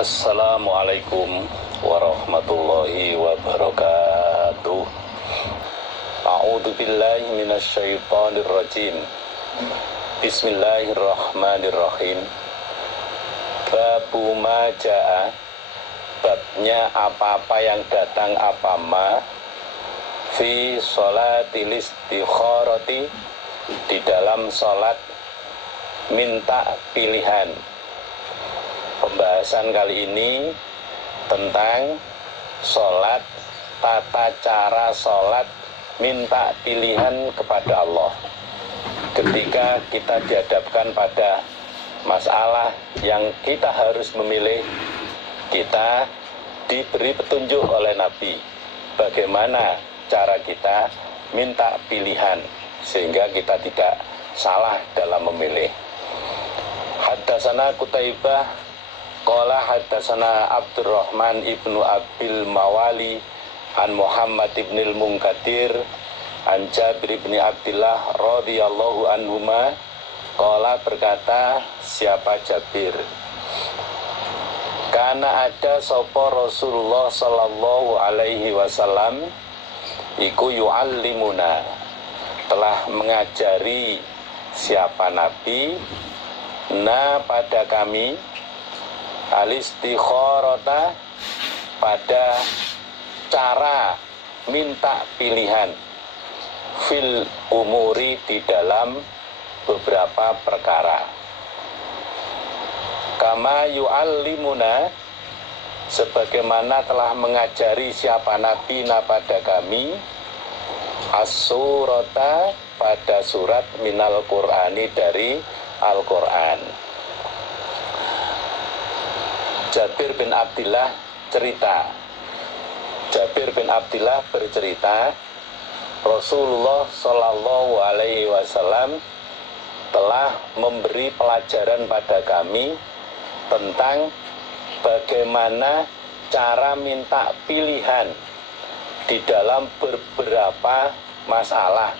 Assalamualaikum warahmatullahi wabarakatuh. A'udzu billahi minasyaitonir rajim. Bismillahirrahmanirrahim. Babu ma jaa, babnya apa-apa yang datang apa ma fi sholatil istikharati, di dalam sholat minta pilihan. Pembahasan kali ini tentang sholat, tata cara sholat minta pilihan kepada Allah. Ketika kita dihadapkan pada masalah yang kita harus memilih, kita diberi petunjuk oleh Nabi bagaimana cara kita minta pilihan sehingga kita tidak salah dalam memilih. Haddatsana Qutaibah qala haddatsana Abdurrahman ibnu Abil Mawali an Muhammad ibnil Munkadir an Jabir ibni Abdillah radhiyallahu anhuma qala, berkata siapa Jabir, karena ada sapa Rasulullah sallallahu alaihi wasallam iku yu'allimuna, telah mengajari siapa Nabi na pada kami al-istikharata, pada cara minta pilihan fil umuri, di dalam beberapa perkara. Kama yu'allimuna, sebagaimana telah mengajari siapa Nabi na pada kami as-surata, pada surat minal Qur'ani, dari Al-Quran. Jabir bin Abdillah cerita, Jabir bin Abdillah bercerita, Rasulullah Shallallahu Alaihi Wasallam telah memberi pelajaran pada kami tentang bagaimana cara minta pilihan di dalam beberapa masalah,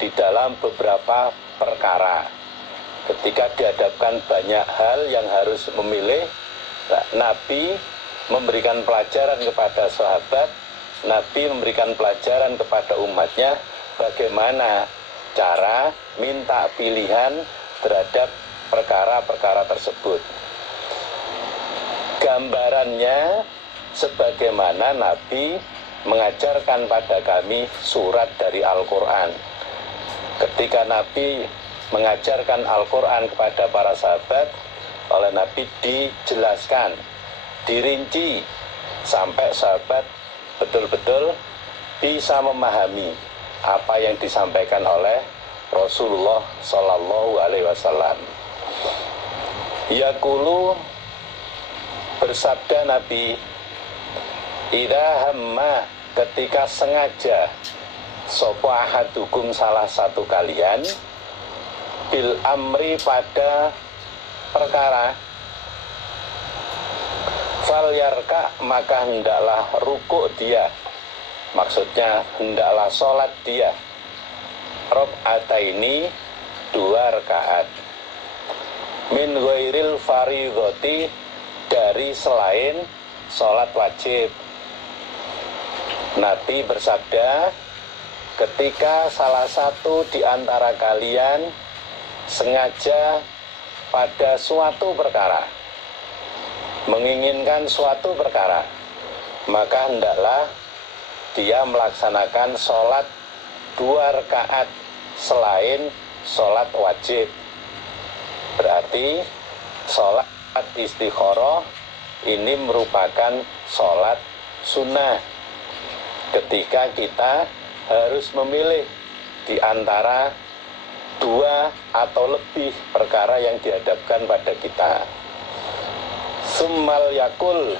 di dalam beberapa perkara. Ketika dihadapkan banyak hal yang harus memilih, Nabi memberikan pelajaran kepada sahabat, Nabi memberikan pelajaran kepada umatnya bagaimana cara minta pilihan terhadap perkara-perkara tersebut. Gambarannya sebagaimana Nabi mengajarkan pada kami surat dari Al-Quran. Ketika Nabi mengajarkan Al-Quran kepada para sahabat, oleh Nabi dijelaskan, dirinci, sampai sahabat betul-betul bisa memahami apa yang disampaikan oleh Rasulullah Sallallahu Alaihi Wasallam. Yaqulu, bersabda Nabi, idza hamma, ketika sengaja sapa ahadukum, salah satu kalian, bil amri, pada perkara, fal yarka, maka hendaklah rukuk dia, maksudnya hendaklah sholat dia, rakaataini, 2 rakaat, min ghairil faridhati, dari selain sholat wajib. Nabi bersabda, ketika salah satu di antara kalian sengaja pada suatu perkara, menginginkan suatu perkara, maka hendaklah dia melaksanakan sholat 2 rakaat selain sholat wajib. Berarti sholat istikharah ini merupakan sholat sunnah, ketika kita harus memilih di antara 2 atau lebih perkara yang dihadapkan pada kita. Summal yakul,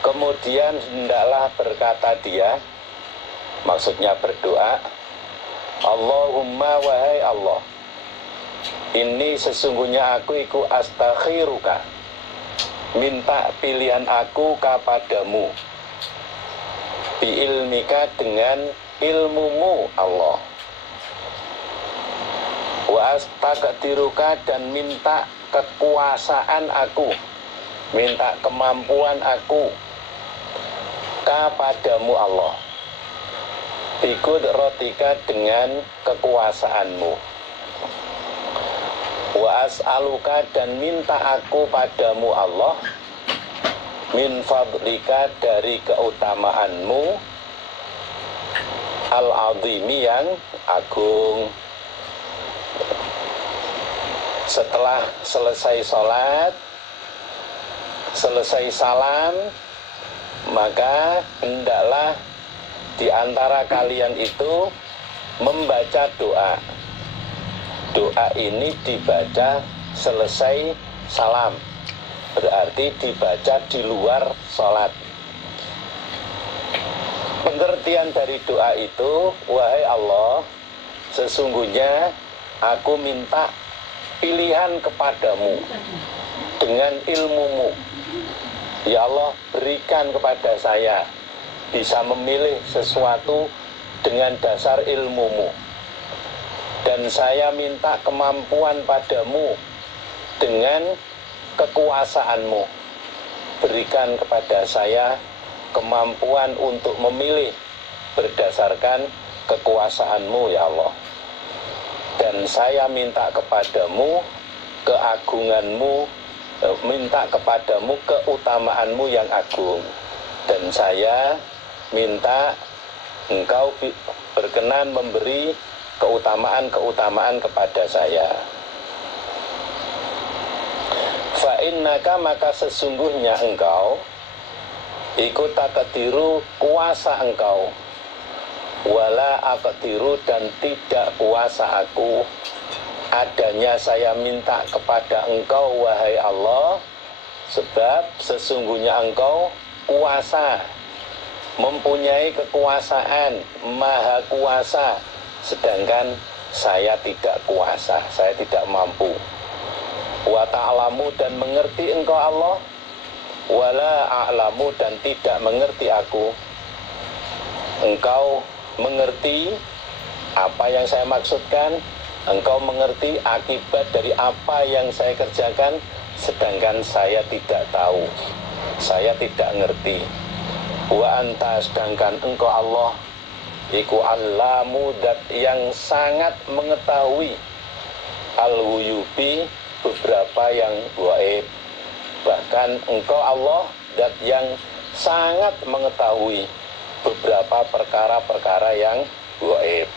kemudian hendaklah berkata dia, maksudnya berdoa, Allahumma, wahai Allah, ini sesungguhnya aku iku astakhiruka, minta pilihan aku kepadamu, biilmika, dengan ilmumu Allah, wa astaqdiruka, dan minta kekuasaan aku, minta kemampuan aku kepadamu Allah, biqudratika dengan kekuasaanmu, wa as'aluka dan minta aku padamu Allah, min fadlika dari keutamaanmu, al-azimi yang agung. Setelah selesai sholat, selesai salam, maka hendaklah di antara kalian itu membaca doa. Doa ini dibaca selesai salam, berarti dibaca di luar sholat. Pengertian dari doa itu, wahai Allah, sesungguhnya aku minta pilihan kepadamu dengan ilmumu. Ya Allah, berikan kepada saya bisa memilih sesuatu dengan dasar ilmumu. Dan saya minta kemampuan padamu dengan kekuasaanmu. Berikan kepada saya kemampuan untuk memilih berdasarkan kekuasaanmu, ya Allah. Dan saya minta kepadamu keagunganmu, minta kepadamu keutamaanmu yang agung. Dan saya minta engkau berkenan memberi keutamaan-keutamaan kepada saya. Fa'innaka, maka sesungguhnya engkau ikut takdiru, kuasa engkau, wala aqdiru, dan tidak kuasa aku. Adanya saya minta kepada engkau, wahai Allah, sebab sesungguhnya engkau kuasa, mempunyai kekuasaan, maha kuasa, sedangkan saya tidak kuasa, saya tidak mampu. Wa ta'lamu, dan mengerti engkau Allah, wala a'lamu, dan tidak mengerti aku. Engkau mengerti apa yang saya maksudkan, engkau mengerti akibat dari apa yang saya kerjakan, sedangkan saya tidak tahu, saya tidak ngerti. Wa anta, sedangkan engkau Allah iku allamu, dat yang sangat mengetahui, al-ghuyubi, beberapa yang gaib. Bahkan engkau Allah dat yang sangat mengetahui beberapa perkara-perkara yang gaib.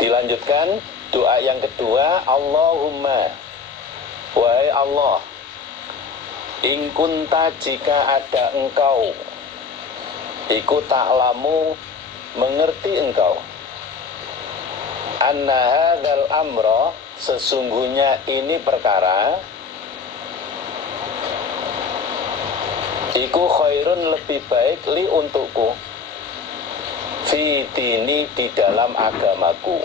Dilanjutkan doa yang kedua, Allahumma, wahai Allah, in kunta, jika ada engkau, iku ta'lamu, mengerti engkau, anna hadzal amra, sesungguhnya ini perkara, iku khairun, lebih baik, li, untukku, fi dini, di dalam agamaku,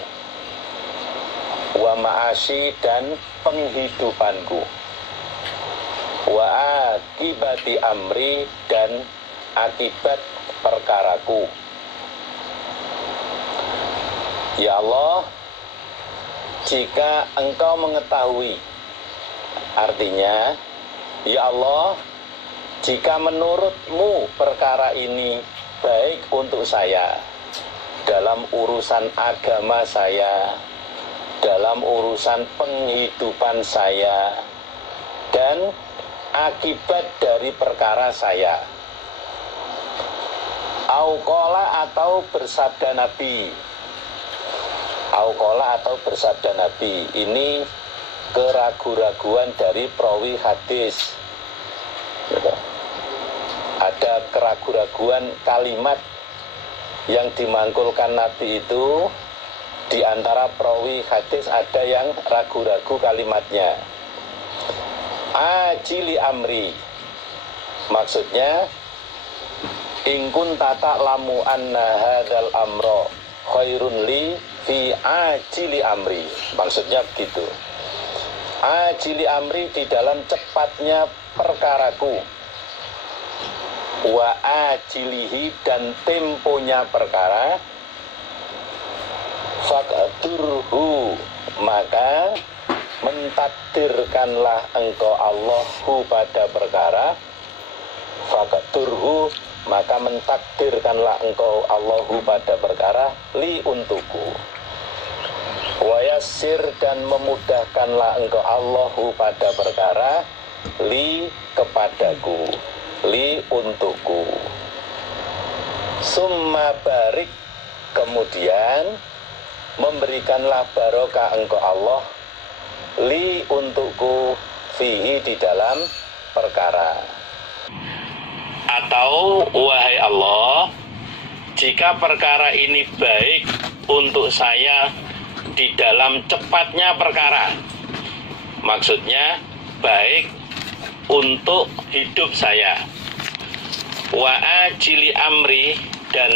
wa ma'ashi, dan penghidupanku, wa akibati amri, dan akibat perkaraku. Ya Allah, jika engkau mengetahui, artinya, ya Allah, jika menurutmu perkara ini baik untuk saya, dalam urusan agama saya, dalam urusan penghidupan saya, dan akibat dari perkara saya. Auqala, atau bersabda Nabi. Auqala, atau bersabda Nabi. Ini keraguan-raguan dari perawi hadis. Ada keraguan-raguan kalimat yang dimangkulkan Nabi itu. Di antara perawi hadis ada yang ragu-ragu kalimatnya. Ajili amri, maksudnya ingkun tata lamu anna hadzal amro khairun li fi ajili amri, maksudnya begitu. Ajili amri, di dalam cepatnya perkaraku, wa ajilihi, dan temponya perkara, faqdurhu, maka mentakdirkanlah engkau Allahu pada perkara, faqaturhu, maka mentakdirkanlah engkau Allahu pada perkara, li untukku. Wayassir, dan memudahkanlah engkau Allahu pada perkara, li kepadaku, li untukku. Summa barik, kemudian memberikanlah barokah engkau Allah, li untukku, fihi di dalam perkara. Atau wahai Allah, jika perkara ini baik untuk saya di dalam cepatnya perkara, maksudnya baik untuk hidup saya, wa ajili amri, dan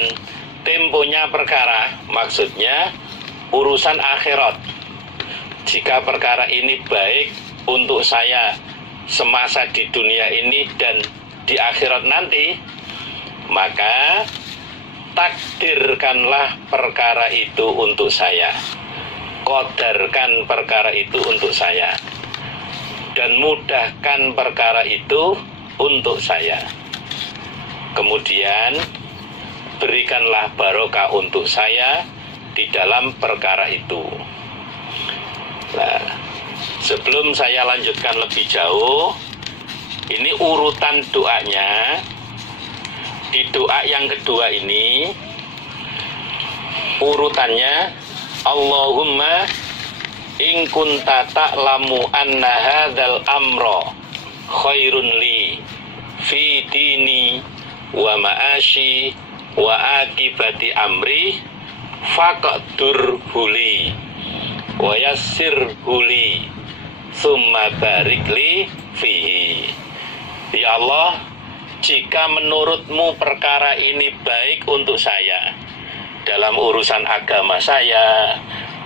temponya perkara, maksudnya urusan akhirat. Jika perkara ini baik untuk saya semasa di dunia ini dan di akhirat nanti, maka takdirkanlah perkara itu untuk saya, qadarkan perkara itu untuk saya, dan mudahkan perkara itu untuk saya. Kemudian berikanlah barokah untuk saya di dalam perkara itu. Nah, sebelum saya lanjutkan lebih jauh, ini urutan doanya. Di doa yang kedua ini urutannya, Allahumma in kunta ta'lamu anna hadzal amra khairun li fi dini wa ma'ashi wa akibati amri faqdur huli wa yassir huli summa barik li fihi. Ya Allah, jika menurutmu perkara ini baik untuk saya dalam urusan agama saya,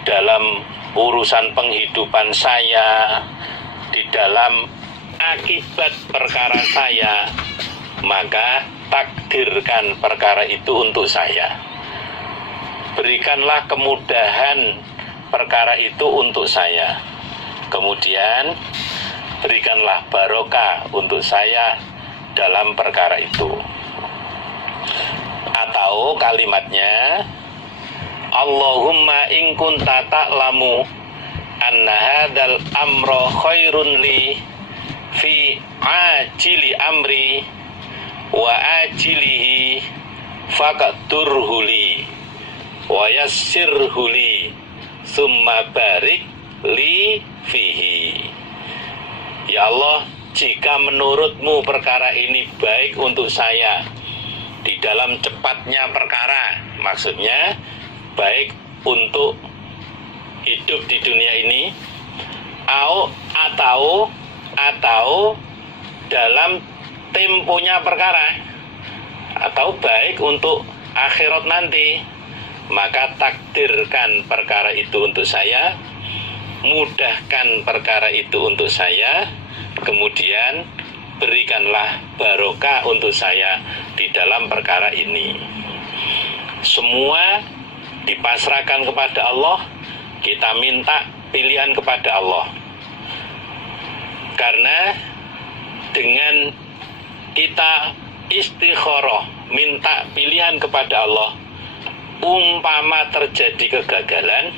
dalam urusan penghidupan saya, di dalam akibat perkara saya, maka takdirkan perkara itu untuk saya. Berikanlah kemudahan perkara itu untuk saya. Kemudian berikanlah barokah untuk saya dalam perkara itu. Atau kalimatnya, Allahumma in kunta ta'lamu anna hadzal amra khairun li fi ajili amri wa ajilihi faqdurhu li wa yassirhu li summa barik li fihi. Ya Allah, jika menurutmu perkara ini baik untuk saya di dalam cepatnya perkara, maksudnya baik untuk hidup di dunia ini, atau dalam temponya perkara, atau baik untuk akhirat nanti, maka takdirkan perkara itu untuk saya, mudahkan perkara itu untuk saya, kemudian berikanlah barokah untuk saya di dalam perkara ini. Semua dipasrahkan kepada Allah, kita minta pilihan kepada Allah. Karena dengan kita istikharah, minta pilihan kepada Allah, umpama terjadi kegagalan,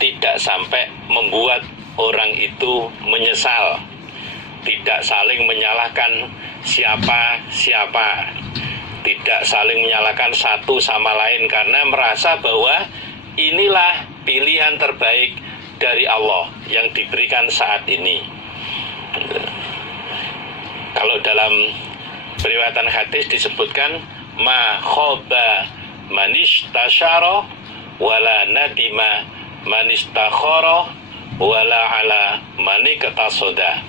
tidak sampai membuat orang itu menyesal, tidak saling menyalahkan siapa-siapa, tidak saling menyalahkan satu sama lain, karena merasa bahwa inilah pilihan terbaik dari Allah yang diberikan saat ini. Kalau dalam riwayatan hadis disebutkan, ma khoba manishtasyara wala nadima manistakhara wala ala manikatasoda.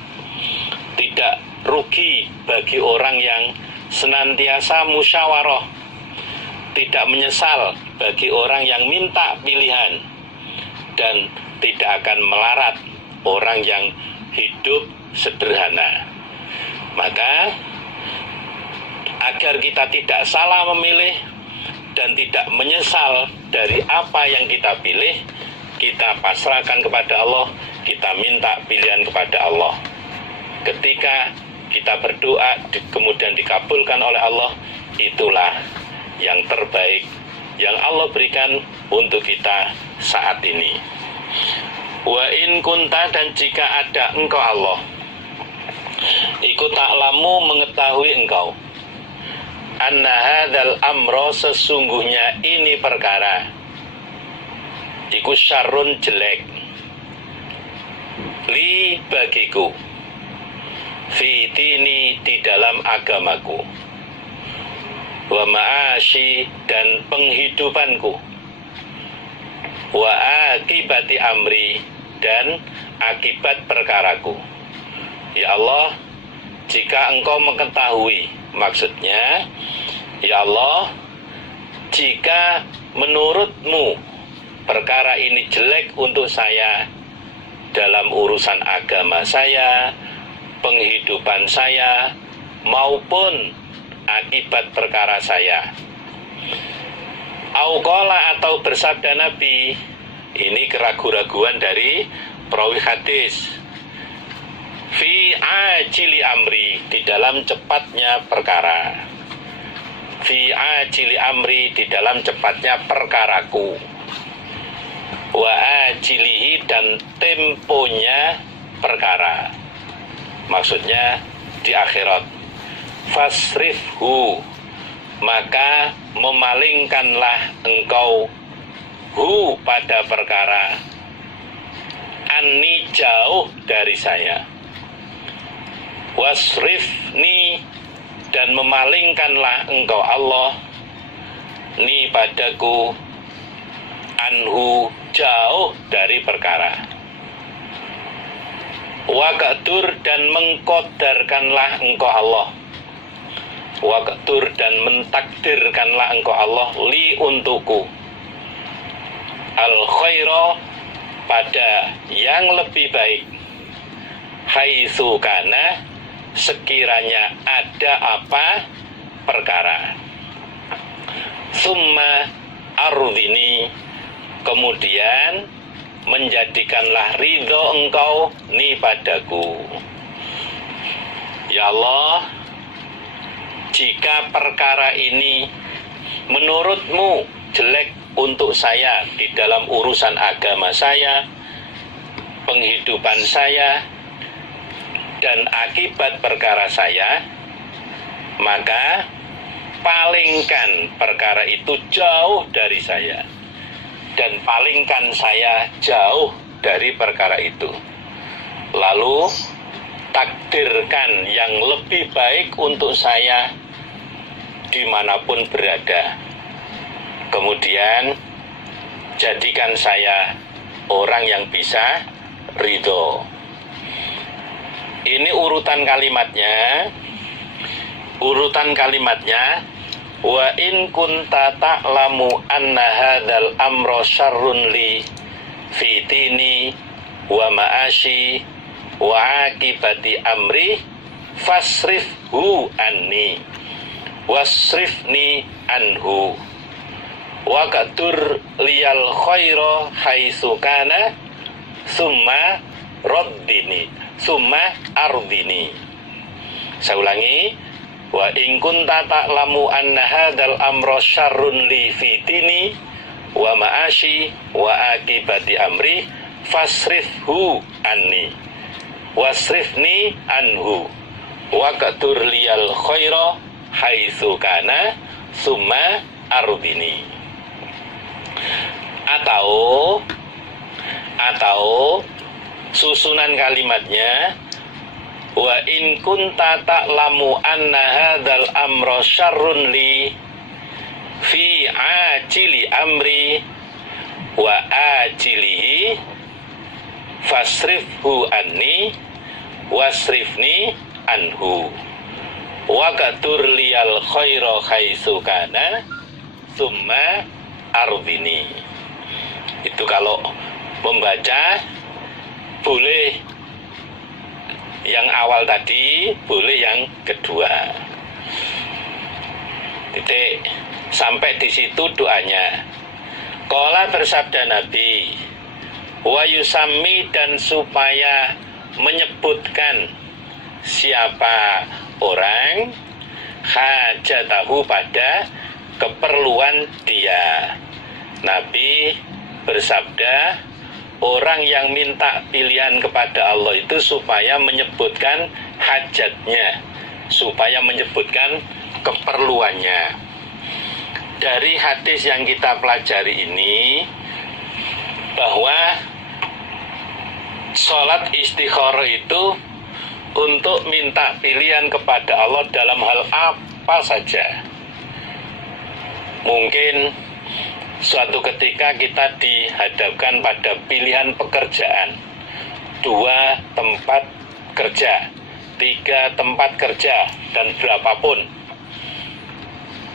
Tidak rugi bagi orang yang senantiasa musyawarah, tidak menyesal bagi orang yang minta pilihan, dan tidak akan melarat orang yang hidup sederhana. Maka agar kita tidak salah memilih dan tidak menyesal dari apa yang kita pilih, kita pasrahkan kepada Allah, kita minta pilihan kepada Allah. Ketika kita berdoa kemudian dikabulkan oleh Allah, itulah yang terbaik yang Allah berikan untuk kita saat ini. Wa in kunta, dan jika ada engkau Allah, iku ta'lamu, mengetahui engkau, anna hadzal amro, sesungguhnya ini perkara, iku syarrun, jelek, li, bagiku, fi dini, di dalam agamaku, wa ma'ashi, dan penghidupanku, wa akibati amri, dan akibat perkaraku. Ya Allah, jika engkau mengetahui, maksudnya, ya Allah, jika menurutmu perkara ini jelek untuk saya dalam urusan agama saya, penghidupan saya, maupun akibat perkara saya. Auqala, atau bersabda Nabi, ini keraguan-raguan dari perawi hadis, fi ajili amri, di dalam cepatnya perkara, fi ajili amri, di dalam cepatnya perkaraku, wa ajilihi, dan temponya perkara, maksudnya di akhirat. Fasrifhu, maka memalingkanlah engkau hu, pada perkara, anni, jauh dari saya, wasrifni, dan memalingkanlah engkau Allah, ni, padaku, anhu, jauh dari perkara, waqtur, dan mengkodarkanlah engkau Allah, waqtur, dan mentakdirkanlah engkau Allah, li, untukku, al khaira, pada yang lebih baik, haitsu kana, sekiranya ada apa perkara, summa ardini, kemudian menjadikanlah ridho engkau ni padaku. Ya Allah, jika perkara ini menurutmu jelek untuk saya di dalam urusan agama saya, penghidupan saya, dan akibat perkara saya, maka palingkan perkara itu jauh dari saya, dan palingkan saya jauh dari perkara itu. Lalu takdirkan yang lebih baik untuk saya dimanapun berada. Kemudian jadikan saya orang yang bisa ridho. Ini urutan kalimatnya. Wa in kunta ta'lamu anna hadzal amra syarrun li fi dini wa ma'ashi wa akibati amri fasrifhu anni wasrifni anhu waqtur liyal khaira haitsu kana summa ardini. Saya ulangi, wa in kunta ta'lamu anna hadzal amra syarrun li fi dini wa ma'ashi wa akibati amri fasrifhu anni wasrifni anhu waqtur liyal khaira haitsu kana summa ardini. Atau susunan kalimatnya, wa in kunta ta'lamu anna hadzal amra syarrun li fi ajili amri wa ajilihi fasrifhu anni wasrifni anhu waqtur liyal khaira haitsu kana summa ardini. Itu kalau membaca boleh yang awal tadi, boleh yang kedua. Titik. Sampai di situ doanya. Qala, bersabda Nabi, wa yusami, dan supaya menyebutkan siapa orang hajatahu pada keperluan dia. Nabi bersabda, orang yang minta pilihan kepada Allah itu supaya menyebutkan hajatnya, supaya menyebutkan keperluannya. Dari hadis yang kita pelajari ini, bahwa sholat istikharah itu untuk minta pilihan kepada Allah dalam hal apa saja. Mungkin suatu ketika kita dihadapkan pada pilihan pekerjaan, 2 tempat kerja, 3 tempat kerja, dan berapapun.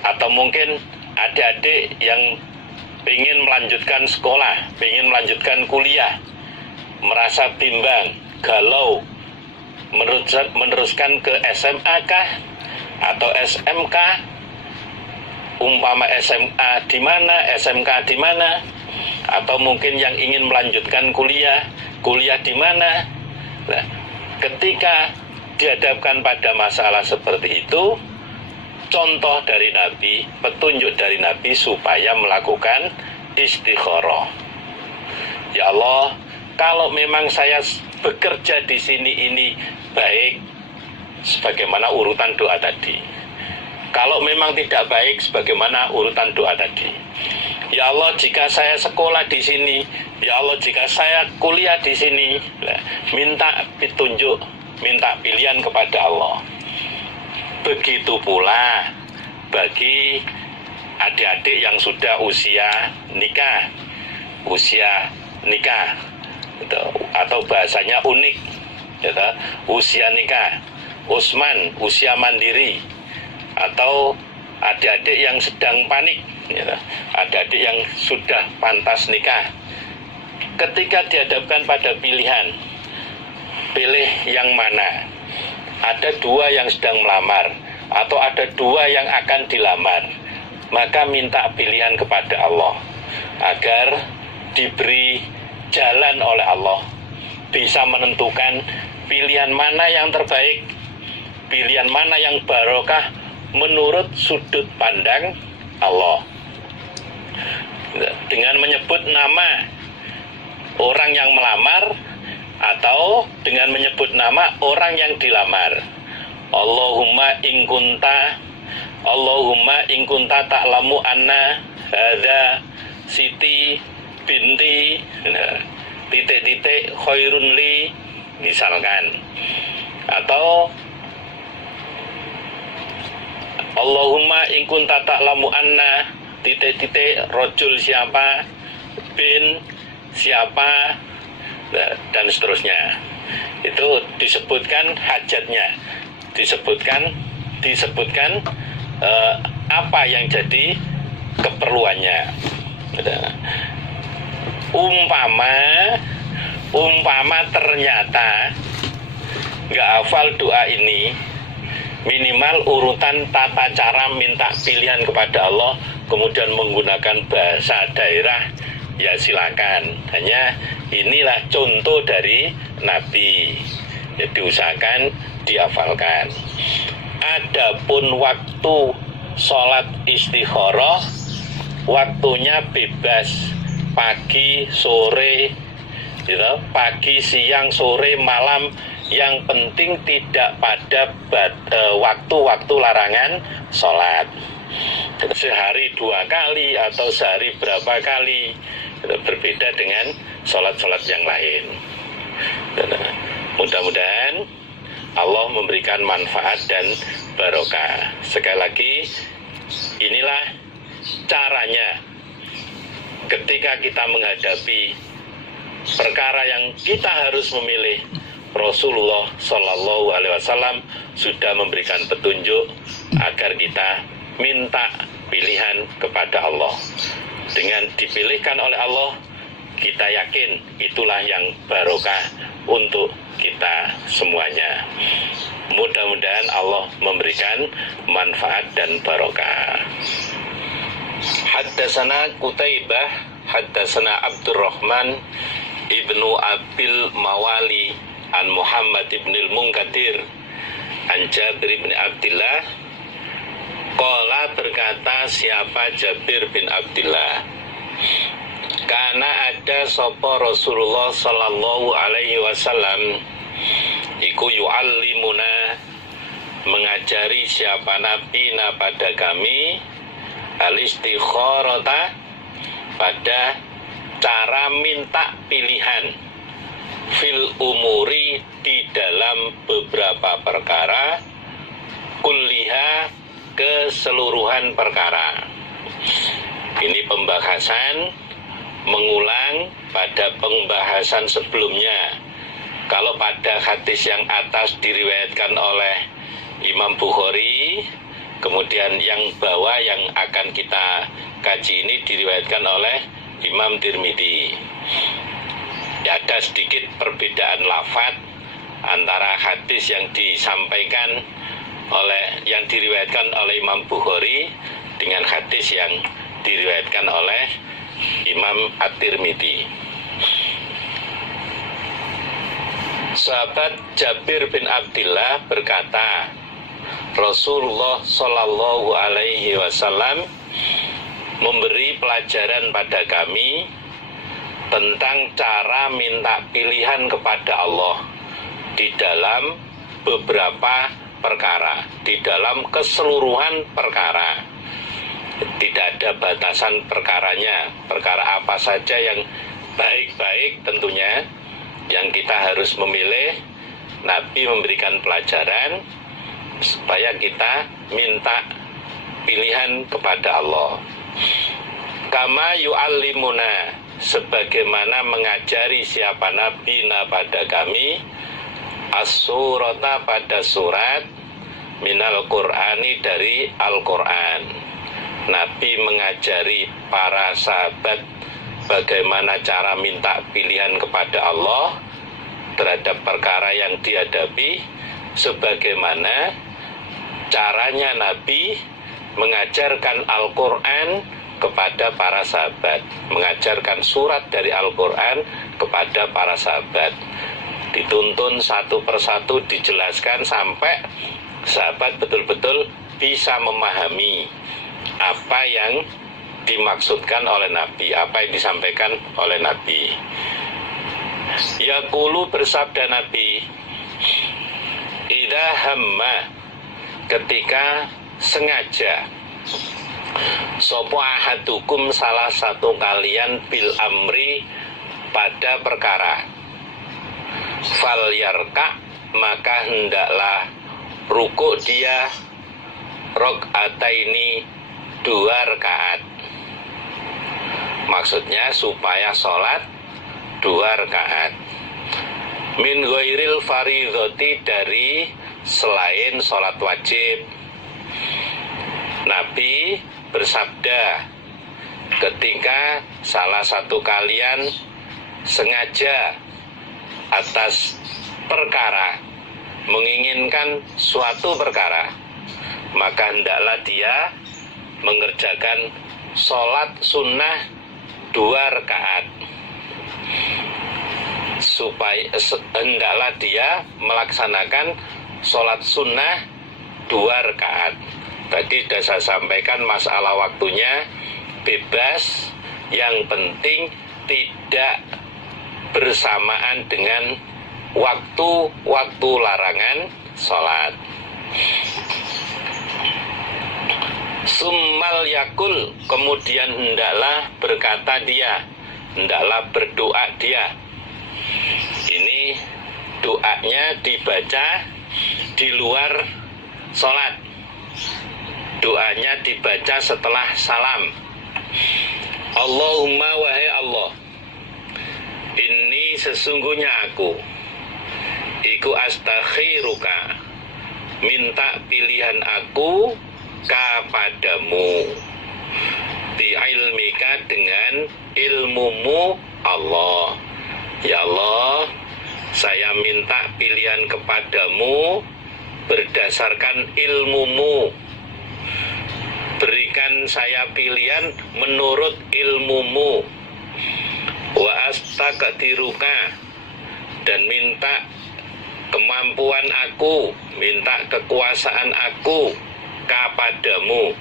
Atau mungkin adik-adik yang ingin melanjutkan sekolah, ingin melanjutkan kuliah, merasa bimbang, galau, meneruskan ke SMA kah atau SMK, umpama SMA di mana, SMK di mana, atau mungkin yang ingin melanjutkan kuliah di mana. Nah, ketika dihadapkan pada masalah seperti itu, contoh dari Nabi, petunjuk dari Nabi supaya melakukan istikharah. Ya Allah, kalau memang saya bekerja di sini ini baik, sebagaimana urutan doa tadi. Kalau memang tidak baik, sebagaimana urutan doa tadi. Ya Allah, jika saya sekolah di sini, ya Allah, jika saya kuliah di sini, minta petunjuk, minta pilihan kepada Allah. Begitu pula bagi adik-adik yang sudah usia nikah, gitu, atau bahasanya unik, gitu, usia nikah, usman, usia mandiri, atau adik-adik yang sedang panik, gitu, adik-adik yang sudah pantas nikah. Ketika dihadapkan pada pilihan, pilih yang mana? Ada 2 yang sedang melamar, atau ada 2 yang akan dilamar, maka minta pilihan kepada Allah agar diberi jalan oleh Allah, bisa menentukan pilihan mana yang terbaik, pilihan mana yang barokah menurut sudut pandang Allah. Dengan menyebut nama orang yang melamar, atau dengan menyebut nama orang yang dilamar. Allahumma in kunta ta'lamu anna hadza siti binti titik-titik khairun li, misalkan. Atau Allahumma in kunta ta'lamu anna titik-titik rojul siapa, bin siapa, dan seterusnya. Itu disebutkan hajatnya, disebutkan apa yang jadi keperluannya. Umpama ternyata nggak hafal doa ini, minimal urutan tata cara minta pilihan kepada Allah, kemudian menggunakan bahasa daerah, ya silakan. Hanya inilah contoh dari Nabi, jadi usahakan dihafalkan. Adapun waktu sholat istikharah, waktunya bebas, pagi, sore, gitu, pagi, siang, sore, malam. Yang penting tidak pada waktu-waktu larangan sholat. Sehari 2 kali atau sehari berapa kali, berbeda dengan sholat-sholat yang lain. Mudah-mudahan Allah memberikan manfaat dan barokah. Sekali lagi, inilah caranya ketika kita menghadapi perkara yang kita harus memilih. Rasulullah Shallallahu Alaihi Wasallam sudah memberikan petunjuk agar kita minta pilihan kepada Allah. Dengan dipilihkan oleh Allah, kita yakin itulah yang barokah untuk kita semuanya. Mudah-mudahan Allah memberikan manfaat dan barokah. Haddatsana Qutaibah, haddatsana Abdurrahman Ibnu Abil Mawali an Muhammad ibnil Munkadir an Jabir bin Abdillah. Qala, berkata siapa Jabir bin Abdillah, karena ada sapa Rasulullah sallallahu alaihi wasallam iku yu'allimuna, mengajari siapa Nabi pada kami al-istikharata, pada cara minta pilihan fil umuri, di dalam beberapa perkara, kulliha, keseluruhan perkara. Ini pembahasan mengulang pada pembahasan sebelumnya. Kalau pada hadis yang atas diriwayatkan oleh Imam Bukhari, kemudian yang bawah yang akan kita kaji ini diriwayatkan oleh Imam Tirmidzi. Ada sedikit perbedaan lafadz antara hadis yang disampaikan yang diriwayatkan oleh Imam Bukhari dengan hadis yang diriwayatkan oleh Imam At-Tirmidzi. Sahabat Jabir bin Abdillah berkata, Rasulullah Shallallahu Alaihi Wasallam memberi pelajaran pada kami tentang cara minta pilihan kepada Allah di dalam beberapa perkara, di dalam keseluruhan perkara. Tidak ada batasan perkaranya, perkara apa saja yang baik-baik tentunya yang kita harus memilih. Nabi memberikan pelajaran supaya kita minta pilihan kepada Allah. Kama yu'allimuna, sebagaimana mengajari siapa Nabi pada kami as-surata, pada surat, minal Qur'ani, dari Al-Quran. Nabi mengajari para sahabat bagaimana cara minta pilihan kepada Allah terhadap perkara yang dihadapi, sebagaimana caranya Nabi mengajarkan Al-Quran kepada para sahabat, mengajarkan surat dari Al-Quran kepada para sahabat. Dituntun satu persatu, dijelaskan sampai sahabat betul-betul bisa memahami apa yang dimaksudkan oleh Nabi, apa yang disampaikan oleh Nabi. Yaqulu, bersabda Nabi, idza hamma, ketika sengaja, sopo ahadukum, salah satu kalian, bil amri, pada perkara, fal yarka, maka hendaklah rukuk dia, rok'ataini, 2 rakaat. Maksudnya supaya sholat 2 rakaat. Min ghairil faridhoti, dari selain sholat wajib. Nabi bersabda, ketika salah satu kalian sengaja atas perkara, menginginkan suatu perkara, maka hendaklah dia mengerjakan sholat sunnah 2 rakaat. Supaya hendaklah dia melaksanakan sholat sunnah 2 rakaat. Tadi sudah saya sampaikan masalah waktunya bebas, yang penting tidak bersamaan dengan waktu larangan sholat. Summal yakul, kemudian hendaklah berkata dia, hendaklah berdoa dia. Ini doanya dibaca di luar sholat. Doanya dibaca setelah salam. Allahumma, wahai Allah, ini sesungguhnya aku, iku astakhiruka, minta pilihan aku kepadamu, bi ilmika, dengan ilmumu Allah. Ya Allah, saya minta pilihan kepadamu berdasarkan ilmumu. Berikan saya pilihan menurut ilmumu. wa astaqdiruka, dan minta kemampuan aku, minta kekuasaan aku kepadamu,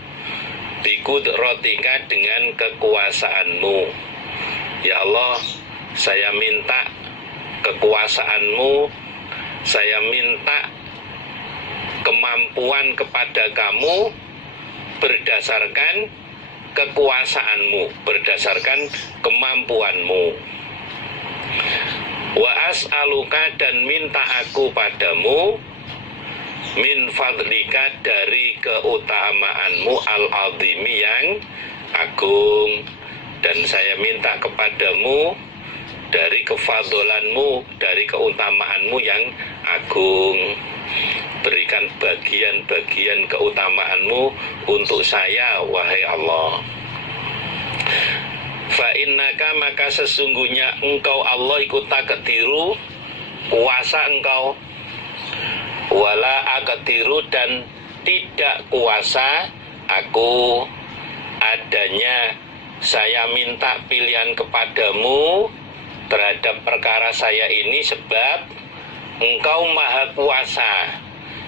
biqudratika, dengan kekuasaanmu. Ya Allah, saya minta kekuasaanmu, saya minta kemampuan kepada kamu berdasarkan kekuasaanmu, berdasarkan kemampuanmu. Wa as'aluka, dan minta aku padamu, min fadlika, dari keutamaanmu, al-azimi, yang agung. Dan saya minta kepadamu dari kefadolanmu, dari keutamaanmu yang agung. Berikan bagian-bagian keutamaanmu untuk saya, wahai Allah. Fa innaka, maka sesungguhnya engkau Allah iku taqdiru, kuasa engkau, wala aqdiru, dan tidak kuasa aku. Adanya saya minta pilihan kepadamu terhadap perkara saya ini sebab engkau maha kuasa,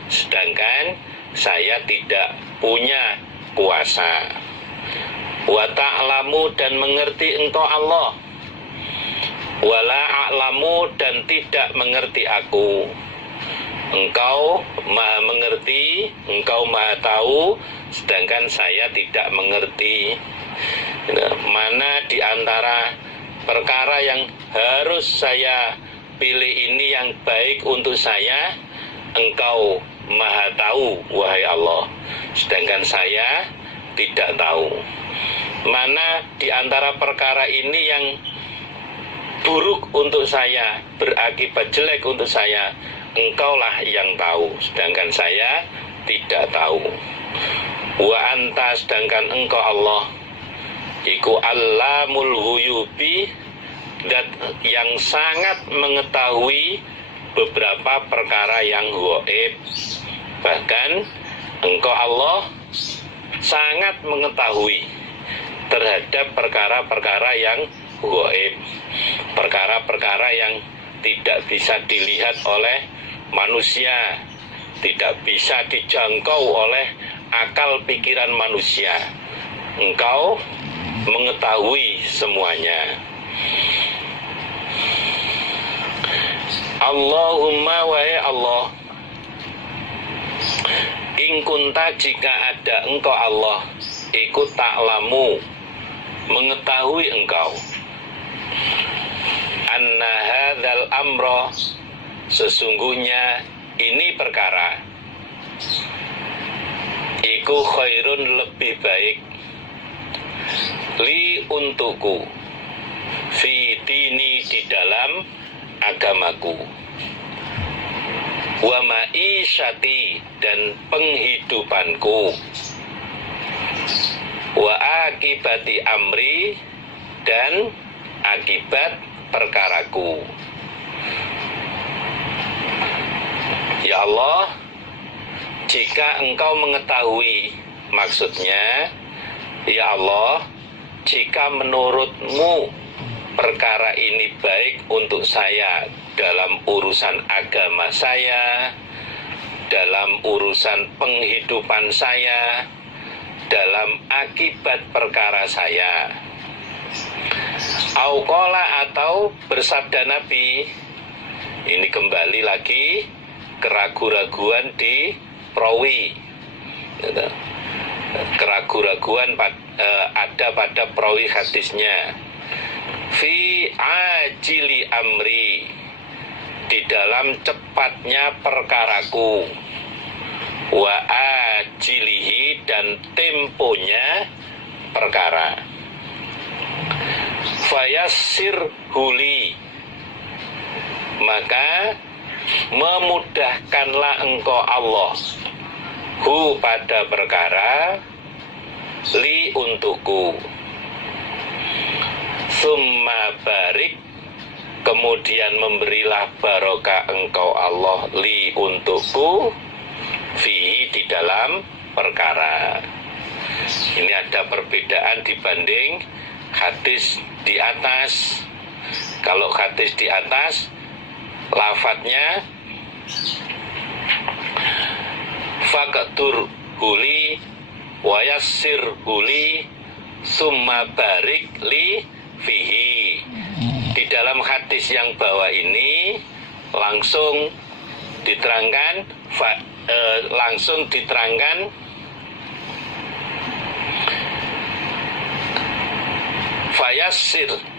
sedangkan saya tidak punya kuasa. Wa ta'lamu, dan mengerti engkau Allah, wala a'lamu, dan tidak mengerti aku. Engkau maha mengerti, engkau maha tahu, sedangkan saya tidak mengerti. Mana di antara perkara yang harus saya pilih ini yang baik untuk saya? Engkau maha tahu, wahai Allah, sedangkan saya tidak tahu. Mana di antara perkara ini yang buruk untuk saya, berakibat jelek untuk saya? Engkaulah yang tahu, sedangkan saya tidak tahu. Wa anta, sedangkan engkau Allah iku allamul ghuyubi, dat yang sangat mengetahui beberapa perkara yang gaib. Bahkan engkau Allah sangat mengetahui terhadap perkara-perkara yang gaib, perkara-perkara yang tidak bisa dilihat oleh manusia, tidak bisa dijangkau oleh akal pikiran manusia. Engkau mengetahui semuanya. Allahumma, wahai Allah, in kunta, jika ada engkau Allah, ikut ta'lamu, mengetahui engkau, anna hadzal amra, sesungguhnya ini perkara, iku khairun, lebih baik, li, untukku, fi dini, di dalam agamaku, wa ma'isyati, dan penghidupanku, wa akibati amri, dan akibat perkaraku. Ya Allah, jika engkau mengetahui, maksudnya, ya Allah, jika menurutmu perkara ini baik untuk saya dalam urusan agama saya, dalam urusan penghidupan saya, dalam akibat perkara saya. Auqala, atau bersabda Nabi, ini kembali lagi keraguan-raguan di perawi, keraguan-raguan ada pada perawi hadisnya. Fi ajili amri, di dalam cepatnya perkaraku, wa ajilihi, dan temponya perkara. Fayassir huli, maka memudahkanlah engkau Allah, hu, pada perkara, li, untukku. Summa barik, kemudian memberilah barokah engkau Allah, li, untukku, fihi, di dalam perkara. Ini ada perbedaan dibanding hadis di atas. Kalau hadis di atas, lafadznya faqtur huli wa yassir huli summa barik li fihi. Di dalam hadis yang bawah ini langsung diterangkan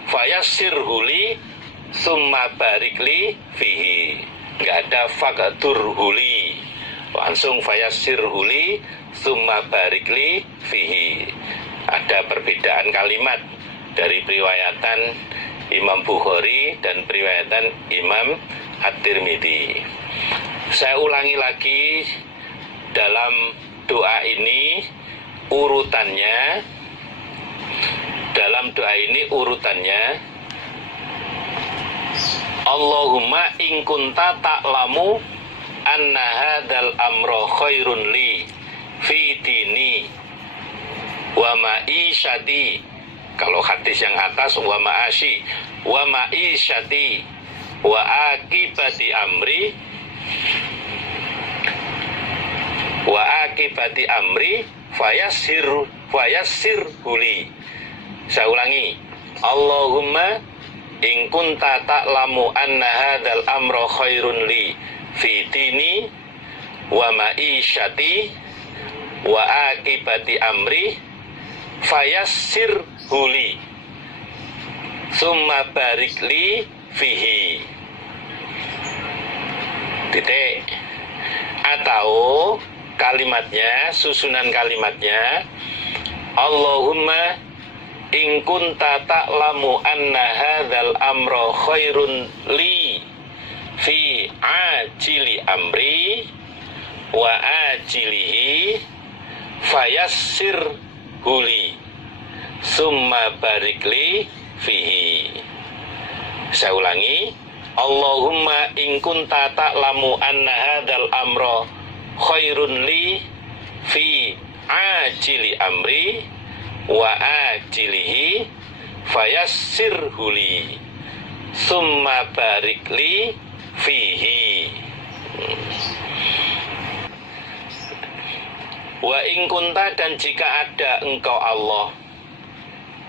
fayassir huli summa barik li fihi. Nggak ada faqtur huli, langsung fayassir huli summa barik li fihi. Ada perbedaan kalimat dari periwayatan Imam Bukhari dan periwayatan Imam At-Tirmidzi. Saya ulangi lagi, dalam doa ini urutannya, Allahumma in kunta ta'lamu anna hadzal amra khairun li fi dini wa ma'isyati. Kalau hadis yang atas wa ma'asyi wa ma'isyati wa akibati amri fayassir huli. Saya ulangi, Allahumma in kunta ta'lamu anna hadzal amra khairun li fi dini wa ma'isyati wa akibati amri fayassir huli summa barik li fihi. Titik. Atau kalimatnya, susunan kalimatnya, Allahumma in kunta ta'lamu anna hadzal amra khairun li fi ajili amri wa ajilihi fayassir huli summa barik li fihi. Saya ulangi, Allahumma in kunta ta'lamu anna hadzal amra khairun li fi ajili amri wa ajilihi fayassir huli summa barik li fihi. Wa in kunta, dan jika ada engkau Allah,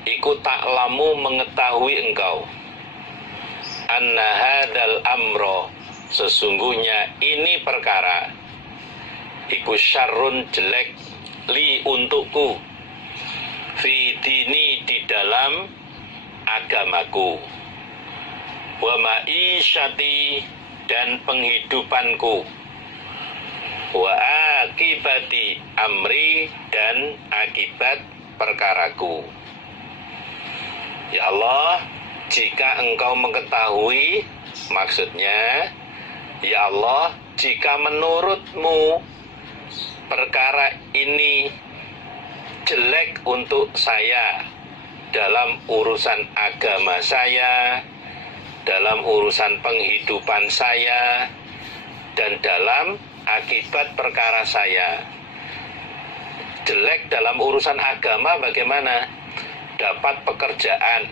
iku ta'lamu mengetahui engkau, anna hadzal amra sesungguhnya ini perkara, iku syarrun jelek, li untukku, fi dini di dalam agamaku, wa ma'isyati dan penghidupanku, wa akibati amri dan akibat perkaraku. Ya Allah, jika engkau mengetahui, maksudnya, ya Allah, jika menurutmu perkara ini jelek untuk saya dalam urusan agama saya, dalam urusan penghidupan saya, dan dalam akibat perkara saya. Jelek dalam urusan agama bagaimana? Dapat pekerjaan,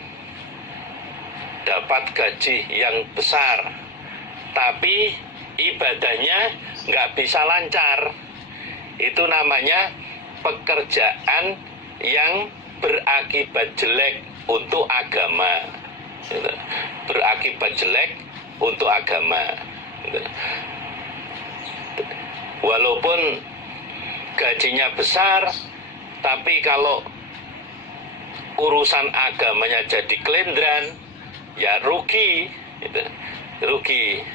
dapat gaji yang besar, tapi ibadahnya nggak bisa lancar. Itu namanya pekerjaan yang berakibat jelek untuk agama. Berakibat jelek untuk agama. Walaupun gajinya besar, tapi kalau urusan agamanya jadi kelendran, ya rugi, gitu. Rugi.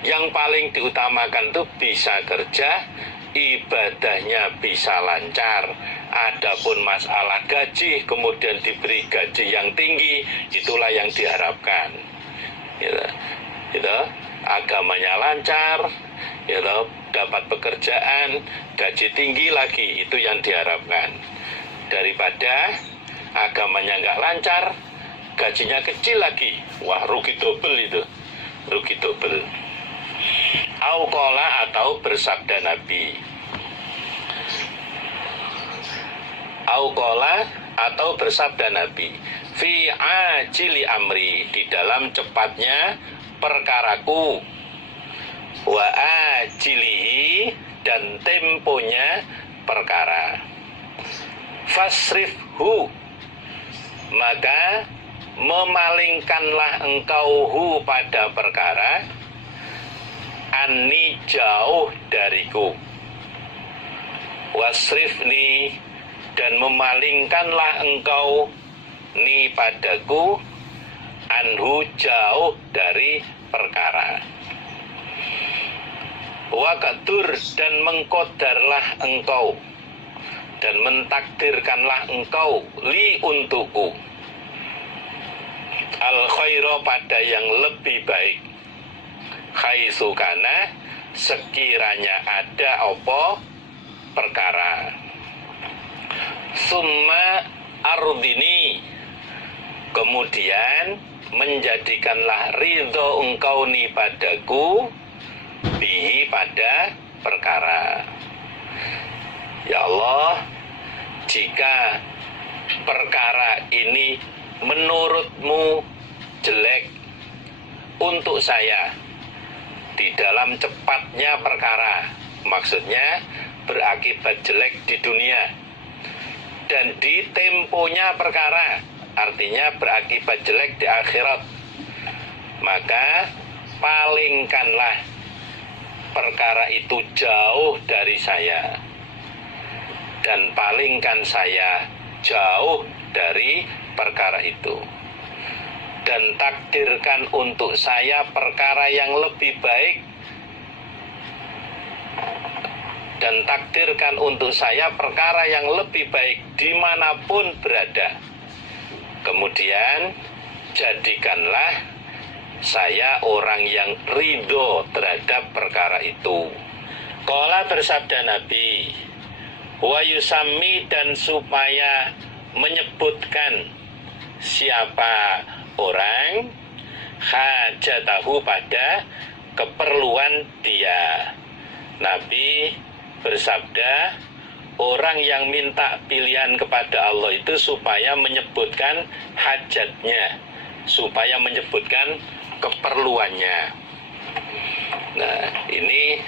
Yang paling diutamakan itu bisa kerja, ibadahnya bisa lancar. Adapun masalah gaji, kemudian diberi gaji yang tinggi, itulah yang diharapkan. Gitu. Gitu. Agamanya lancar, gitu. Dapat pekerjaan, gaji tinggi lagi, itu yang diharapkan. Daripada agamanya nggak lancar, gajinya kecil lagi, wah rugi double itu, rugi double. Auqala, atau bersabda Nabi. Auqala, atau bersabda Nabi, fi ajili amri, di dalam cepatnya perkaraku, wa ajilihi, dan temponya perkara. Fasrifhu, maka memalingkanlah engkau hu pada perkara, anni, jauh dariku, wasrifni, dan memalingkanlah engkau ni padaku, anhu, jauh dari perkara. Waqadur, dan mengkodarlah engkau dan mentakdirkanlah engkau li, untukku, al khaira, pada yang lebih baik, haitsu kana, sekiranya ada apa perkara. Summa ardini, kemudian menjadikanlah ridho engkau ni padaku, bihi, pada perkara. Ya Allah, jika perkara ini menurutmu jelek untuk saya di dalam cepatnya perkara, maksudnya berakibat jelek di dunia, dan di temponya perkara, artinya berakibat jelek di akhirat, maka palingkanlah perkara itu jauh dari saya, dan palingkan saya jauh dari perkara itu, dan takdirkan untuk saya perkara yang lebih baik, dan takdirkan untuk saya perkara yang lebih baik dimanapun berada. Kemudian jadikanlah saya orang yang ridho terhadap perkara itu. Qala, bersabda Nabi, wa yusami, dan supaya menyebutkan siapa orang, hajatahu, pada keperluan dia. Nabi bersabda, orang yang minta pilihan kepada Allah itu supaya menyebutkan hajatnya, supaya menyebutkan keperluannya. Nah, ini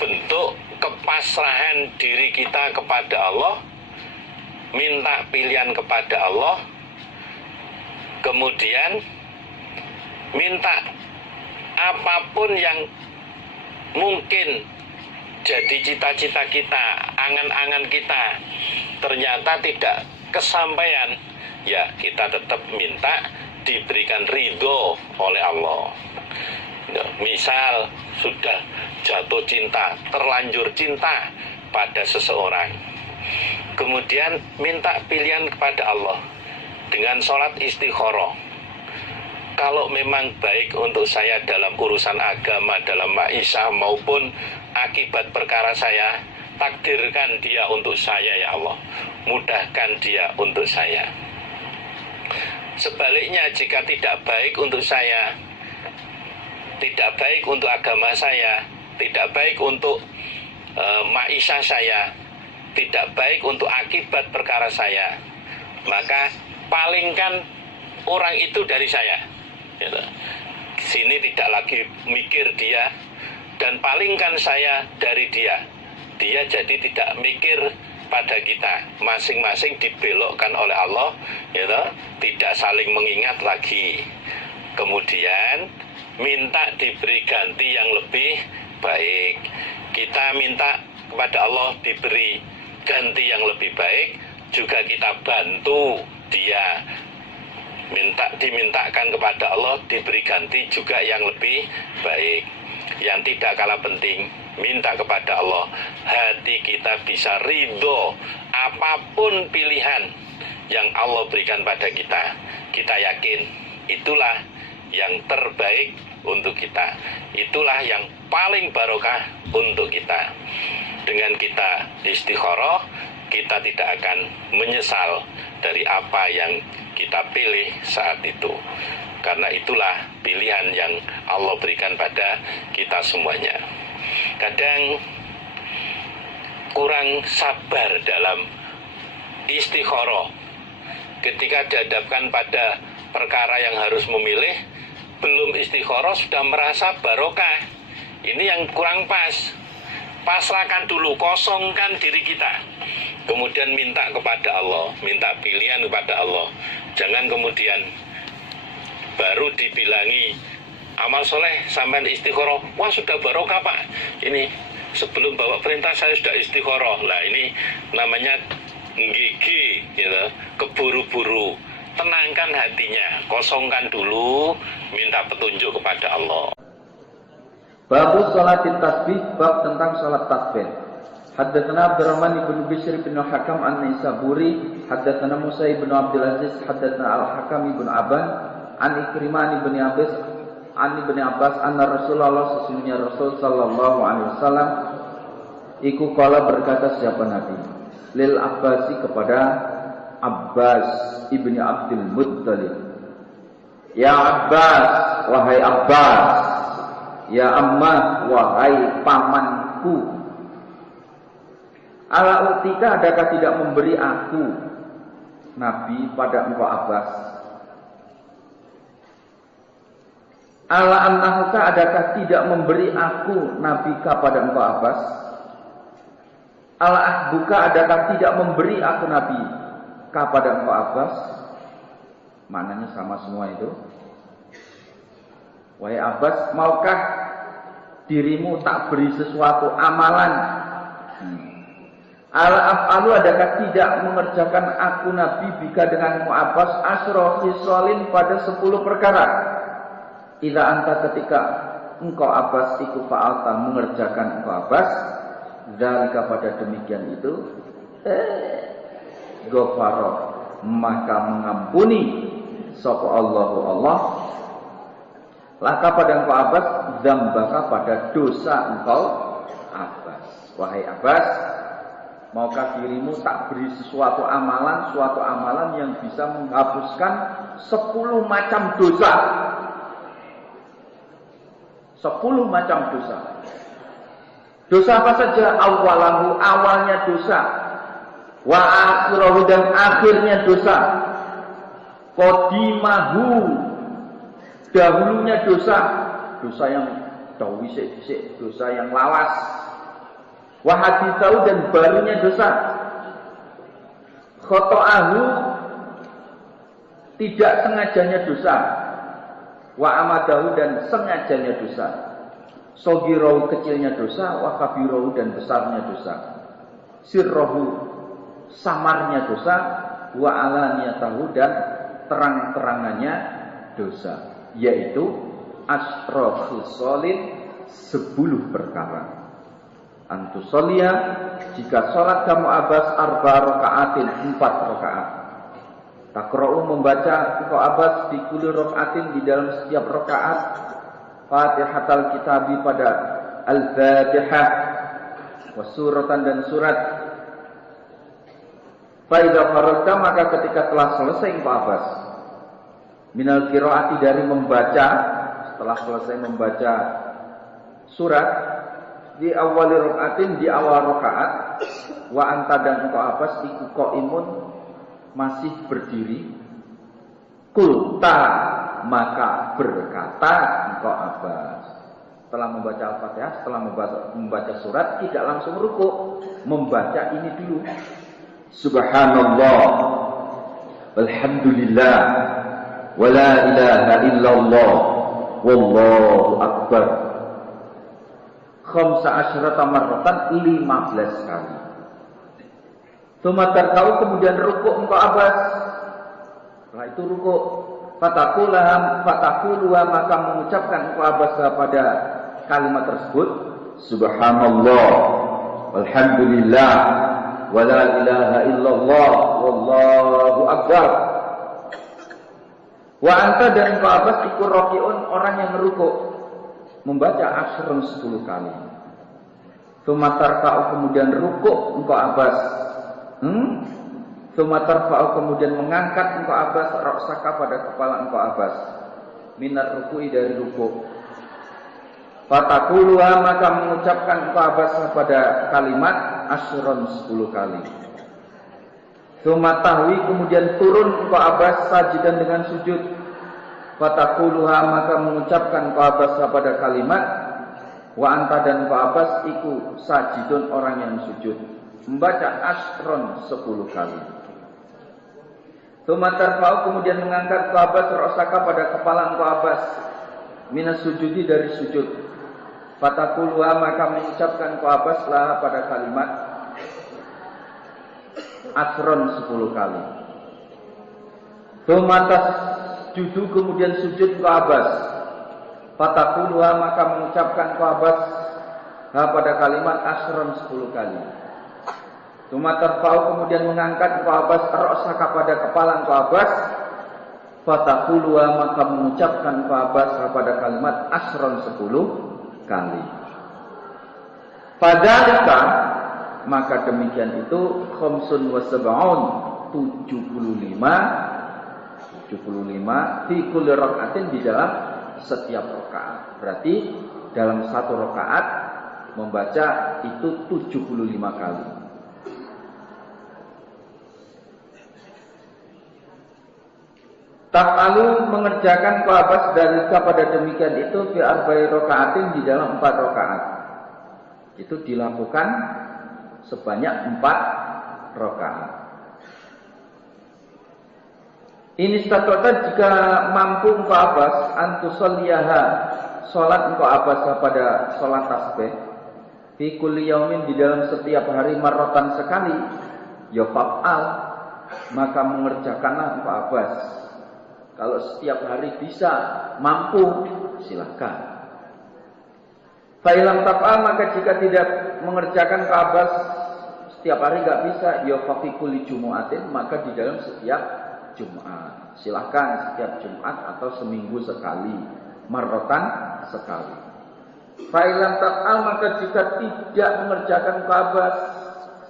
bentuk kepasrahan diri kita kepada Allah, minta pilihan kepada Allah, kemudian minta apapun yang mungkin jadi cita-cita kita, angan-angan kita, ternyata tidak kesampaian, ya kita tetap minta diberikan ridho oleh Allah. Misal sudah jatuh cinta, terlanjur cinta pada seseorang, kemudian minta pilihan kepada Allah dengan sholat istikharah. Kalau memang baik untuk saya dalam urusan agama, dalam maisha maupun akibat perkara saya, takdirkan dia untuk saya ya Allah, mudahkan dia untuk saya. Sebaliknya, jika tidak baik untuk saya, tidak baik untuk agama saya, tidak baik untuk maisha saya, tidak baik untuk akibat perkara saya, maka palingkan orang itu dari saya. Sini tidak lagi mikir dia, dan palingkan saya dari dia. Dia jadi tidak mikir pada kita, masing-masing dibelokkan oleh Allah, tidak saling mengingat lagi. Kemudian minta diberi ganti yang lebih baik. Kita minta kepada Allah diberi ganti yang lebih baik, juga kita bantu dia, dimintakan kepada Allah diberi ganti juga yang lebih baik. Yang tidak kalah penting, minta kepada Allah hati kita bisa ridho apapun pilihan yang Allah berikan pada kita. Kita yakin itulah yang terbaik untuk kita, itulah yang paling barokah untuk kita. Dengan kita istikharah, kita tidak akan menyesal dari apa yang kita pilih saat itu, karena itulah pilihan yang Allah berikan pada kita semuanya. Kadang kurang sabar dalam istikharah. Ketika dihadapkan pada perkara yang harus memilih, belum istikharah sudah merasa barokah. Ini yang kurang pas. Pasrahkan dulu, kosongkan diri kita, kemudian minta kepada Allah, minta pilihan kepada Allah. Jangan kemudian baru dibilangi amal soleh sampai istikharah, wah sudah barokah Pak, ini sebelum bawa perintah saya sudah istikharah. Lah ini namanya gigi gitu, keburu-buru. Tenangkan hatinya, kosongkan dulu, minta petunjuk kepada Allah. Babu sholatit tasbih, bab tentang sholat tasbih. Haddatsana Abdurrahman ibn Bishr bin Hakam an-Naisaburi, haddatsana Musa ibn Abdul Aziz, haddatsana Al-Hakam ibn Aban, an Ikrimah ibn Abbas, anna Rasulullah sesungguhnya Rasul sallallahu alaihi wasallam iku qala berkata siapa Nabi lil Abbasi kepada Abbas ibni Abdul Muttalib, ya Abbas, wahai Abbas, ya Ammah, wahai pamanku, ala utika adakah tidak memberi aku Nabi pada engkau Abbas, ala annahuka adakah tidak memberi aku Nabi kepada engkau Abbas, ala ahbuka adakah tidak memberi aku Nabi kepada engkau Abbas. Maknanya sama semua itu. Wahai Abbas, maukah dirimu tak beri sesuatu amalan? Ala af'alu adakah tidak mengerjakan aku Nabi bika denganmu Abbas asyra khisalin pada 10 perkara. Idza anta ketika engkau Abbas iku fa'alta mengerjakan engkau Abbas zalika pada demikian itu ghafara maka mengampuni sapa Allahu Allah laka pada engkau Abbas dzambaka pada dosa engkau Abbas. Wahai Abbas, maukah dirimu tak beri suatu amalan yang bisa menghapuskan 10 macam dosa. 10 macam dosa. Dosa apa saja? Awalahu, awalnya dosa. Wa akhirahu, dan akhirnya dosa. Qadimahu, dahulunya dosa. Dosa yang dawisik-wisik, dosa yang lawas. Wa hadithahu, dan barunya dosa. Khoto'ahu, tidak sengajanya dosa. Wa amadahu, dan sengajanya dosa. Sogirahu, kecilnya dosa. Wa kabirahu, dan besarnya dosa. Sirrohu, samarnya dosa. Wa alaniyatahu, dan terang-terangannya dosa. Yaitu asra khisalin, 10 perkara. Antusolia, jika sholat kamu Abbas 4 rakaatin, 4 rakaat. Takra'u, membaca engkau Abbas di kulli rakaatin, di dalam setiap rakaat, Fatihatul Kitabi, pada Al-Fatihah, wa suratan, dan surat. Fa idza faragta, maka ketika telah selesai engkau Abbas minal qiraati, dari membaca, setelah selesai membaca surat, di awal rakaatin, di awal rakaat, wa anta, dan engkau Abbas iku qaimun, masih berdiri, kulta, maka berkata engkau Abbas, setelah membaca Al-Fatihah, setelah membaca surat, tidak langsung rukuk, membaca ini dulu, subhanallah walhamdulillah wala ilaha illallah wallahu akbar, khamsa asyrata marratan, 15 kali. Tumatar kau, kemudian rukuk engkau Abbas. Setelah itu rukuk, fatakuluha, maka mengucapkan engkau Abbas pada kalimat tersebut, subhanallah walhamdulillah wala ilaha illallah wallahu akbar. Wa anta, dan engkau Abbas ikut rokiun, orang yang merukuk, membaca asyrun 10 kali. Tumatar kau, kemudian rukuk engkau Abbas. Tumatar kau, kemudian mengangkat engkau Abbas raksaka, pada kepala engkau Abbas, minar rukui, dari rukuk. Fatakuluha, maka mengucapkan engkau Abbas pada kalimat asyrun 10 kali. Tsumma tahwi, kemudian turun engkau Abbas sajidan dengan sujud. Fataquluha, maka mengucapkan engkau Abbas pada kalimat wa anta, dan engkau Abbas iku sajidun, orang yang sujud. Membaca asron 10 kali. Tsumma tarfa'u, kemudian mengangkat engkau Abbas ra'saka, pada kepala engkau Abbas, minas sujudi, dari sujud. Fataquluha, maka mengucapkan engkau Abbas lah pada kalimat asron 10 kali. Tsumma tasjudu, kemudian sujud engkau Abbas. Fataquluha, maka mengucapkan engkau Abbas pada kalimat asron 10 kali. Tsumma tarfa'u, kemudian mengangkat engkau Abbas ra'saka, pada kepala engkau Abbas. Fataquluha, maka mengucapkan engkau Abbas pada kalimat asron 10 kali. Fadzalika, maka demikian itu khamsun wa sab'un, 75 fi kulli rakaatin, di dalam setiap rakaat. Berarti dalam satu rakaat membaca itu 75 kali. Taf'alu, mengerjakan engkau Abbas dalika pada demikian itu fi arba'i rakaatin, di dalam 4 rakaat. Itu dilakukan sebanyak 4 rakaat. Ini statota, jika mampu engkau Abbas antusolliyaha, salat engkau Abbas pada salat tasbih fi kulli yaumin, di dalam setiap hari, marratan sekali, ya fa'al, maka mengerjakanlah engkau Abbas. Kalau setiap hari bisa, mampu, silakan. Fa'ilam taf'al, maka jika tidak mengerjakan engkau Abbas setiap hari enggak bisa, ya fa fi kulli jumu'atin, maka di dalam setiap Jumat. Silahkan setiap Jumat atau seminggu sekali, marrotan sekali. Fa'ilam taf'al, maka jika tidak mengerjakan Abbas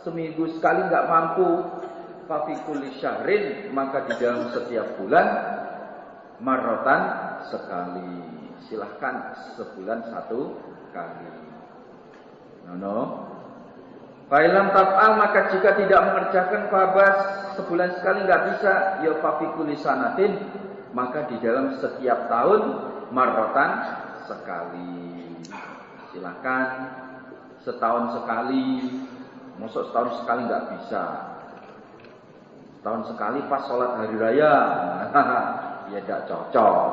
seminggu sekali enggak mampu, fa fi kulli syahrin, maka di dalam setiap bulan, marrotan sekali. Silahkan sebulan 1 kali. Fa'ilam taf'al, maka jika tidak mengerjakan Abbas sebulan sekali enggak bisa, ya fa fi kulli sanatin, maka di dalam setiap tahun, marrotan sekali. Silakan setahun sekali. Masuk setahun sekali enggak bisa. Setahun sekali pas sholat hari raya, ya tidak cocok.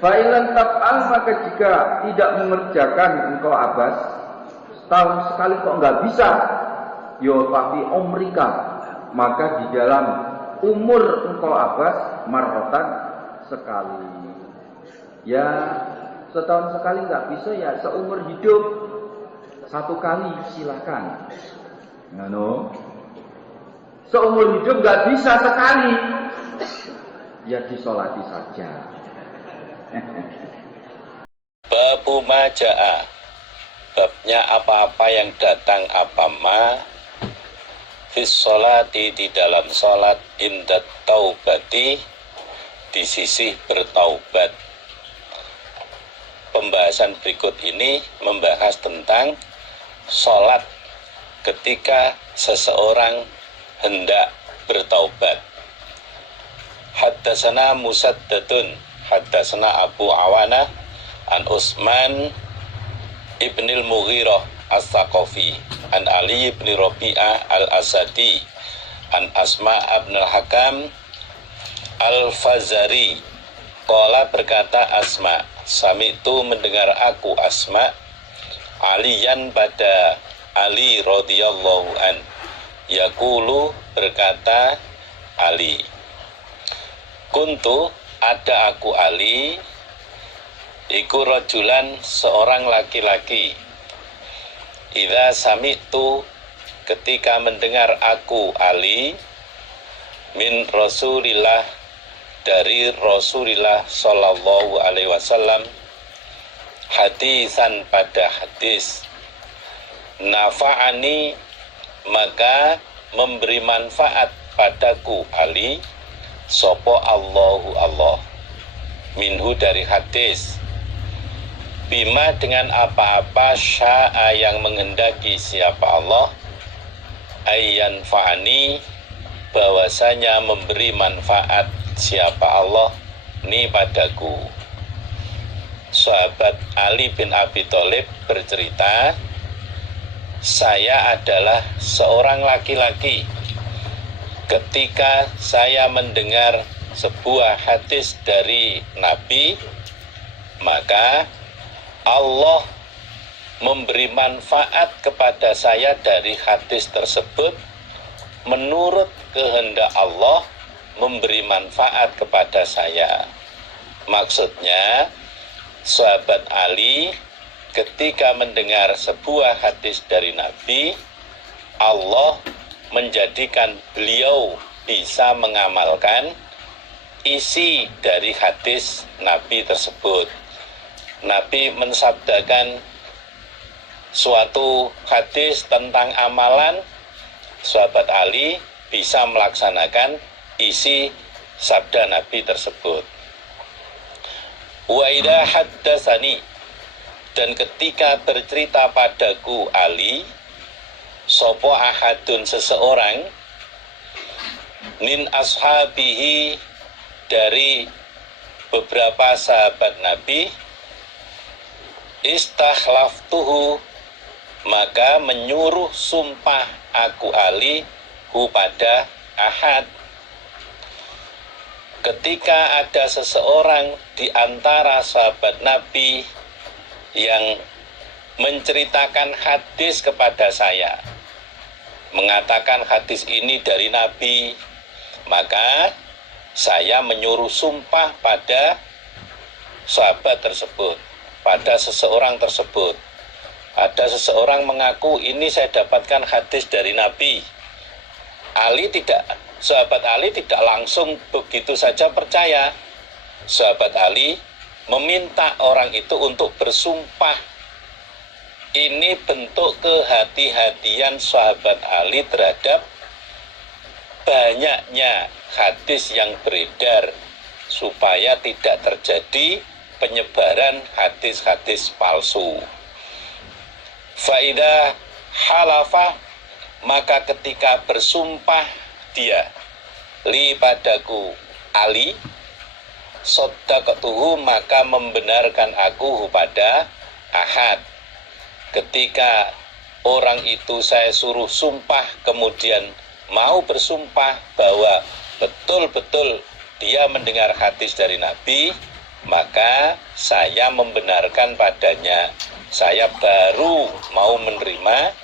Fa'ilan taf'al, maka jika tidak mengerjakan engkau Abbas setahun sekali kok enggak bisa, yo fafi umrika, maka di dalam umur engkau Abbas marrotan sekali. Ya setahun sekali enggak bisa, ya seumur hidup 1 kali silakan. Seumur hidup enggak bisa sekali, ya disolati saja. Babu maja'a, babnya apa-apa yang datang, apa ma fis sholati, di dalam sholat, indat taubati, di sisi bertaubat. Pembahasan berikut ini membahas tentang sholat ketika seseorang hendak bertaubat. Haddatsana Musaddadun, haddatsana Abu Awana an Utsman ibnil Mughirah as-Saqafi an Ali ibn Rabi'ah al-Asadi an Asma ibn al-Hakam al-Fazari. Qala, berkata Asma, sami'tu, mendengar aku Asma, Aliyan, pada Ali radhiyallahu an, yaqulu, berkata Ali, kuntu, ada aku Ali, iku rajulan, seorang laki-laki, idza sami'tu, ketika mendengar aku Ali, min Rasulillah, dari Rasulillah sallallahu alaihi wasallam, hadisan, pada hadis, nafa'ani, maka memberi manfaat padaku Ali, sopo Allahu Allah, minhu, dari hadis, bima, dengan apa-apa, sya'a, yang menghendaki siapa Allah, ayyan fa'ani, bahwasanya memberi manfaat siapa Allah ni padaku. Sahabat Ali bin Abi Thalib bercerita, saya adalah seorang laki-laki. Ketika saya mendengar sebuah hadis dari Nabi, maka Allah memberi manfaat kepada saya dari hadis tersebut menurut kehendak Allah memberi manfaat kepada saya. Maksudnya, sahabat Ali ketika mendengar sebuah hadis dari Nabi, Allah menjadikan beliau bisa mengamalkan isi dari hadis Nabi tersebut. Nabi mensabdakan suatu hadis tentang amalan, sahabat Ali bisa melaksanakan isi sabda Nabi tersebut. Wa idza haddatsani, dan ketika bercerita padaku Ali, sapa ahadun seseorang, min ashabihi, dari beberapa sahabat Nabi, istakhlaftuhu, maka menyuruh sumpah aku Ali hu pada ahad. Ketika ada seseorang di antara sahabat Nabi yang menceritakan hadis kepada saya, mengatakan hadis ini dari Nabi, maka saya menyuruh sumpah pada sahabat tersebut, pada seseorang tersebut. Ada seseorang mengaku ini saya dapatkan hadis dari Nabi. Sahabat Ali tidak langsung begitu saja percaya. Sahabat Ali meminta orang itu untuk bersumpah. Ini bentuk kehati-hatian sahabat Ali terhadap banyaknya hadis yang beredar, supaya tidak terjadi penyebaran hadis-hadis palsu. Faidah halafah, maka ketika bersumpah dia li padaku Ali, soddaqtuhu, maka membenarkan aku pada ahad. Ketika orang itu saya suruh sumpah, kemudian mau bersumpah bahwa betul-betul dia mendengar hadis dari Nabi, maka saya membenarkan padanya. Saya baru mau menerima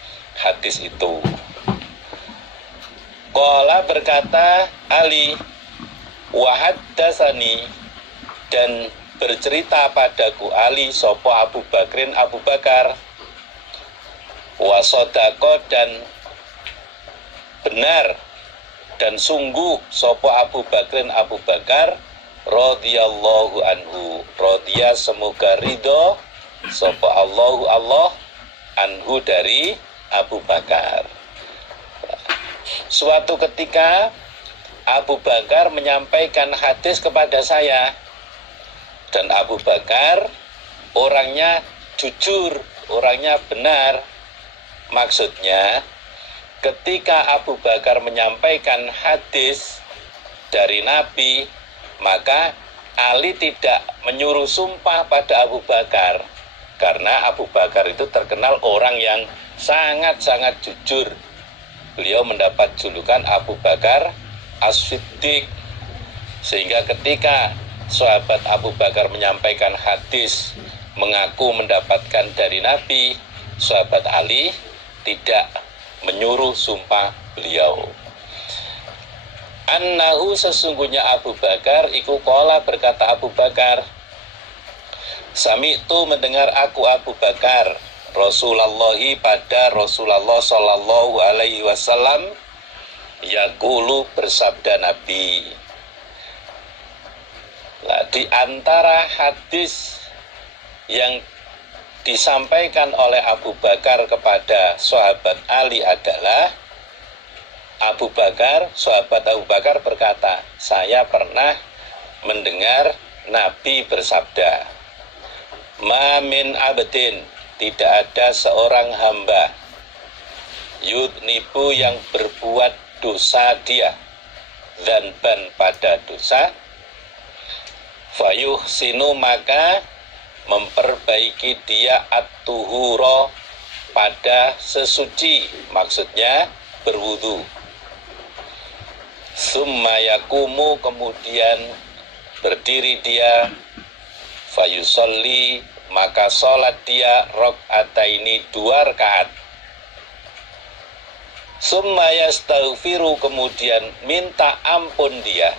hadis itu. Qala, berkata Ali, wa haddatsani, dan bercerita padaku Ali sapa Abu Bakrin Abu Bakar, wa sadaqa, dan benar dan sungguh sapa Abu Bakrin Abu Bakar, radhiyallahu anhu, radhiya semoga ridho sapa Allahu Allah anhu dari Abu Bakar. Suatu ketika Abu Bakar menyampaikan hadis kepada saya, dan Abu Bakar orangnya jujur, orangnya benar. Maksudnya, ketika Abu Bakar menyampaikan hadis dari Nabi, maka Ali tidak menyuruh sumpah pada Abu Bakar, karena Abu Bakar itu terkenal orang yang sangat-sangat jujur. Beliau mendapat julukan Abu Bakar As-Siddiq, sehingga ketika sahabat Abu Bakar menyampaikan hadis mengaku mendapatkan dari Nabi, sahabat Ali tidak menyuruh sumpah beliau. Annahu, sesungguhnya Abu Bakar iku qala, berkata Abu Bakar, sami'tu, mendengar aku Abu Bakar, Rasulullahi, pada Rasulullah sallallahu alaihi wasallam, yaqulu, bersabda Nabi. Nah, di antara hadis yang disampaikan oleh Abu Bakar kepada sahabat Ali adalah Abu Bakar, sahabat Abu Bakar berkata, saya pernah mendengar Nabi bersabda, ma min abdin, tidak ada seorang hamba, yudnibu yang berbuat dosa dia, dzanban pada dosa, fayuhsinu maka memperbaiki dia at-tuhura pada sesuci, maksudnya berwudu. Summa yakumu kemudian berdiri dia, fayusolli maka sholat dia rakaataini 2 rakaat. Summa yastaghfiru kemudian minta ampun dia.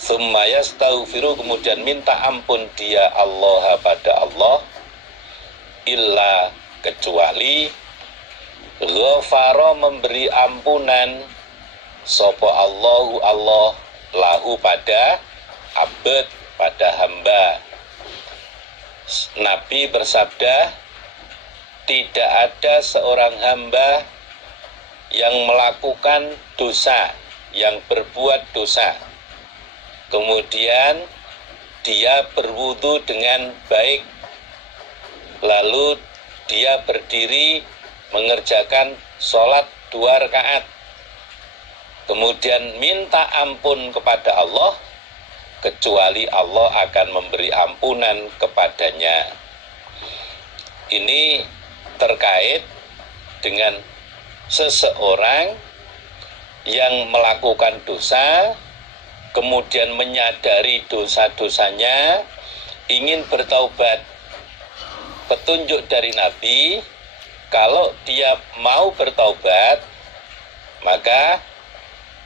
Summa yastaghfiru kemudian minta ampun dia Allah pada Allah, illa kecuali ghafara memberi ampunan sapa Allahu Allah lahu pada abd, pada hamba. Nabi bersabda, tidak ada seorang hamba yang melakukan dosa, yang berbuat dosa, kemudian dia berwudu dengan baik, lalu dia berdiri mengerjakan sholat 2 rakaat, kemudian minta ampun kepada Allah, kecuali Allah akan memberi ampunan kepadanya. Ini terkait dengan seseorang yang melakukan dosa, kemudian menyadari dosa-dosanya, ingin bertaubat. Petunjuk dari Nabi, kalau dia mau bertaubat, maka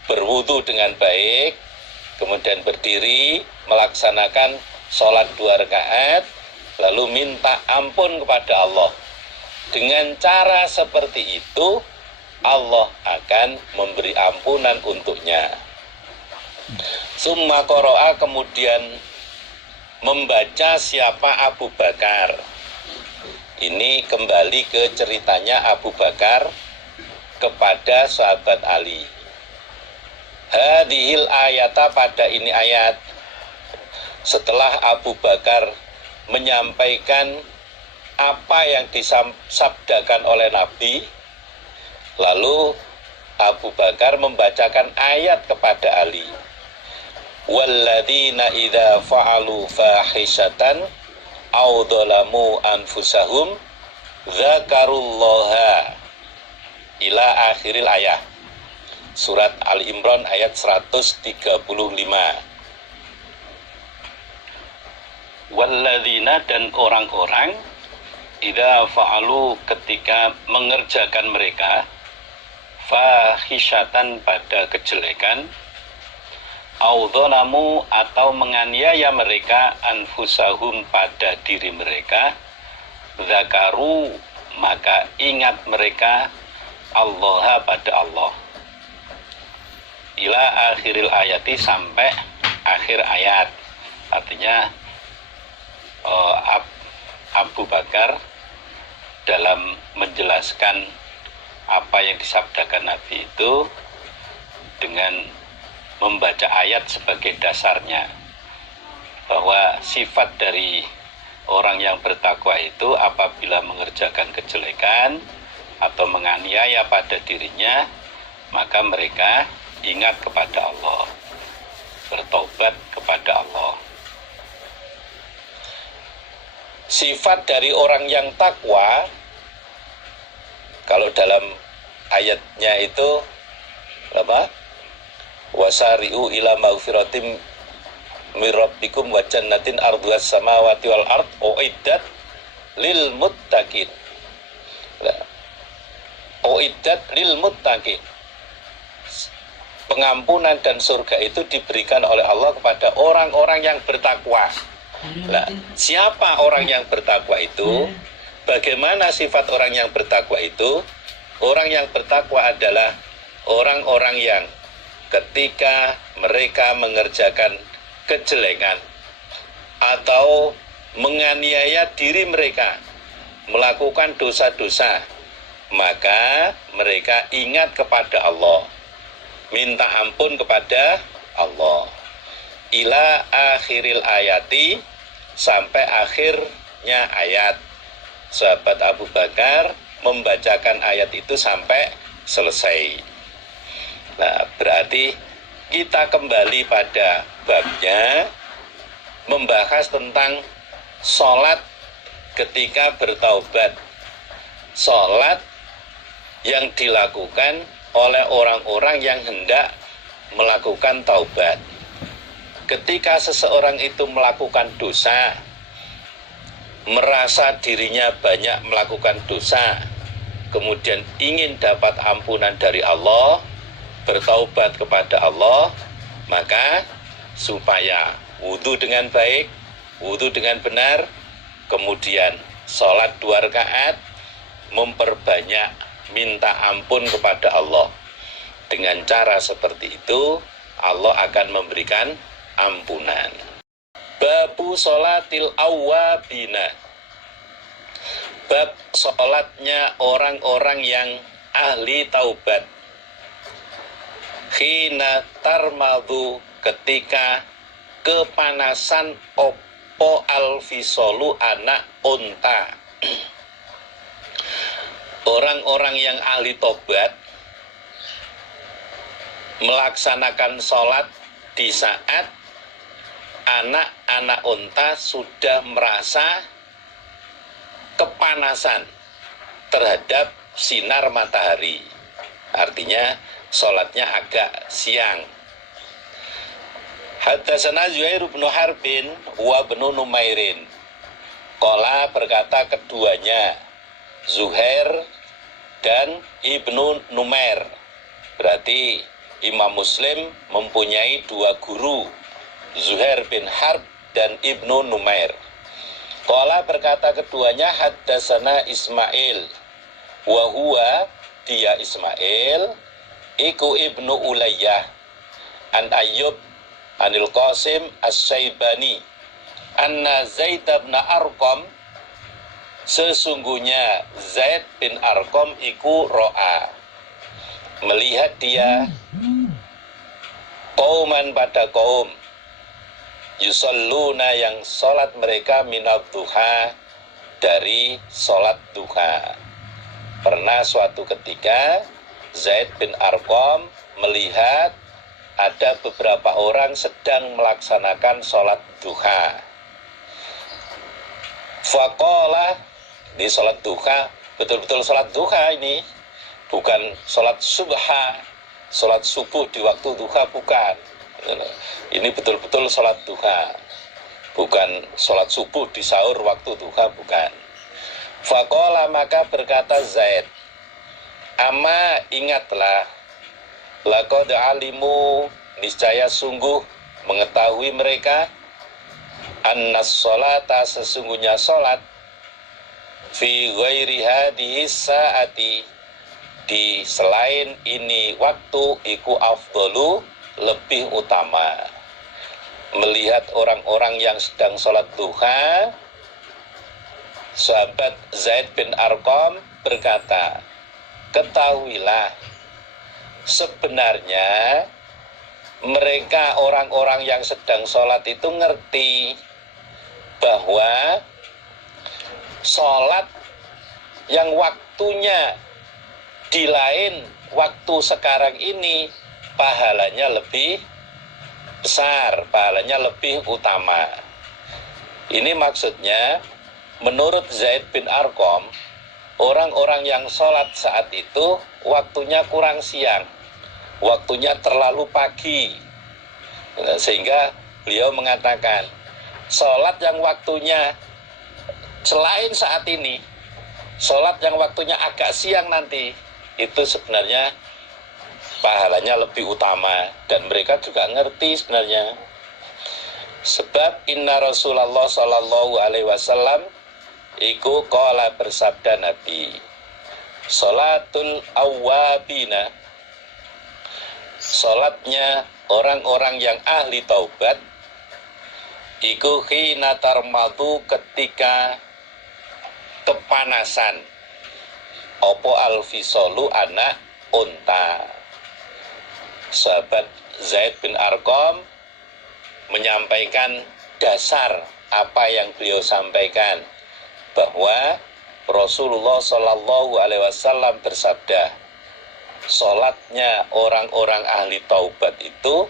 berwudu dengan baik, kemudian berdiri melaksanakan sholat 2 rakaat, lalu minta ampun kepada Allah. Dengan cara seperti itu, Allah akan memberi ampunan untuknya. Summa qara'a kemudian membaca siapa Abu Bakar. Ini kembali ke ceritanya Abu Bakar kepada sahabat Ali. Hadhil ayata pada ini ayat. Setelah Abu Bakar menyampaikan apa yang disabdakan oleh Nabi, lalu Abu Bakar membacakan ayat kepada Ali. Walladzina idza fa'alu fahishatan aw dzalamu anfusahum dzakarullaha ila akhiril ayat. Surat Ali Imran ayat 135. Walladzina dan orang-orang idza fa'alu ketika mengerjakan mereka fahishatan pada kejelekan, audzalamu atau menganiaya mereka anfusahum pada diri mereka, zakaru maka ingat mereka Allah pada Allah, ila akhiril ayati sampai akhir ayat. Artinya Abu Bakar dalam menjelaskan apa yang disabdakan Nabi itu dengan membaca ayat sebagai dasarnya, bahwa sifat dari orang yang bertakwa itu apabila mengerjakan kejelekan atau menganiaya pada dirinya, maka mereka ingat kepada Allah, bertobat kepada Allah. Sifat dari orang yang takwa, kalau dalam ayatnya itu apa? Wasari'u ila maghfiratim mir rabbikum wa jannatin arduhas samawati wal ard uiddat lil muttaqin. Uiddat lil muttaqin. Pengampunan dan surga itu diberikan oleh Allah kepada orang-orang yang bertakwa. Nah, siapa orang yang bertakwa itu? Bagaimana sifat orang yang bertakwa itu? Orang yang bertakwa adalah orang-orang yang ketika mereka mengerjakan kejelekan atau menganiaya diri mereka, melakukan dosa-dosa, maka mereka ingat kepada Allah, minta ampun kepada Allah. Ila akhiril ayati, sampai akhirnya ayat. Sahabat Abu Bakar membacakan ayat itu sampai selesai. Nah, berarti kita kembali pada babnya, membahas tentang sholat ketika bertaubat. Sholat yang dilakukan oleh orang-orang yang hendak melakukan taubat. Ketika seseorang itu melakukan dosa, merasa dirinya banyak melakukan dosa, kemudian ingin dapat ampunan dari Allah, bertaubat kepada Allah, maka supaya wudhu dengan baik, wudhu dengan benar, kemudian sholat 2 rakaat, memperbanyak minta ampun kepada Allah. Dengan cara seperti itu, Allah akan memberikan ampunan. Babu sholatil awwabina, bab sholatnya orang-orang yang ahli taubat. Khina tarmadu, ketika kepanasan opo alfisolu anak unta. Orang-orang yang ahli taubat melaksanakan sholat di saat anak-anak unta sudah merasa kepanasan terhadap sinar matahari. Artinya sholatnya agak siang. Haddatsana Zuhair bin Harbin wa bin Numairin. Qala, berkata keduanya, Zuhair dan Ibnu Numair. Berarti Imam Muslim mempunyai 2 guru, Zuhair bin Harb dan Ibnu Numair. Qala, berkata keduanya, haddatsana Ismail wa huwa, dia Ismail, iku Ibnu Ulayyah, an Ayyub anil Qasim as-Syaibani, anna Zaid bin Arqam, sesungguhnya Zaid bin Arqam iku ro'a, melihat dia qauman, pada kaum, yusalluna, yang sholat mereka minad duha, dari sholat duha. Pernah suatu ketika Zaid bin Arqam melihat ada beberapa orang sedang melaksanakan sholat duha. Faqala, di sholat duha, betul-betul sholat duha ini, bukan sholat subha, sholat subuh di waktu duha, bukan. Ini betul-betul sholat duha, bukan sholat subuh di sahur waktu duha, bukan. Faqala, maka berkata Zaid, ama, ingatlah, laqad alimu, niscaya sungguh mengetahui mereka, annas sholata, sesungguhnya sholat, fi ghairi hadhihi saati, di selain ini waktu, iku afdalu, lebih utama. Melihat orang-orang yang sedang sholat duha, sahabat Zaid bin Arqam berkata, ketahuilah, sebenarnya mereka orang-orang yang sedang sholat itu ngerti bahwa sholat yang waktunya di lain waktu sekarang ini pahalanya lebih besar, pahalanya lebih utama. Ini maksudnya, menurut Zaid bin Arqam, orang-orang yang sholat saat itu waktunya kurang siang, waktunya terlalu pagi. Sehingga beliau mengatakan, sholat yang waktunya selain saat ini, sholat yang waktunya agak siang nanti, itu sebenarnya pahalanya lebih utama. Dan mereka juga ngerti sebenarnya. Sebab inna Rasulullah sallallahu alaihi wasallam iku qala, bersabda Nabi, sholatul awwabina, sholatnya orang-orang yang ahli taubat, iku khina tarmadu, ketika kepanasan opo alfisolu, anak unta. Sahabat Zaid bin Arqam menyampaikan dasar apa yang beliau sampaikan, bahwa Rasulullah Shallallahu Alaihi Wasallam bersabda, sholatnya orang-orang ahli taubat itu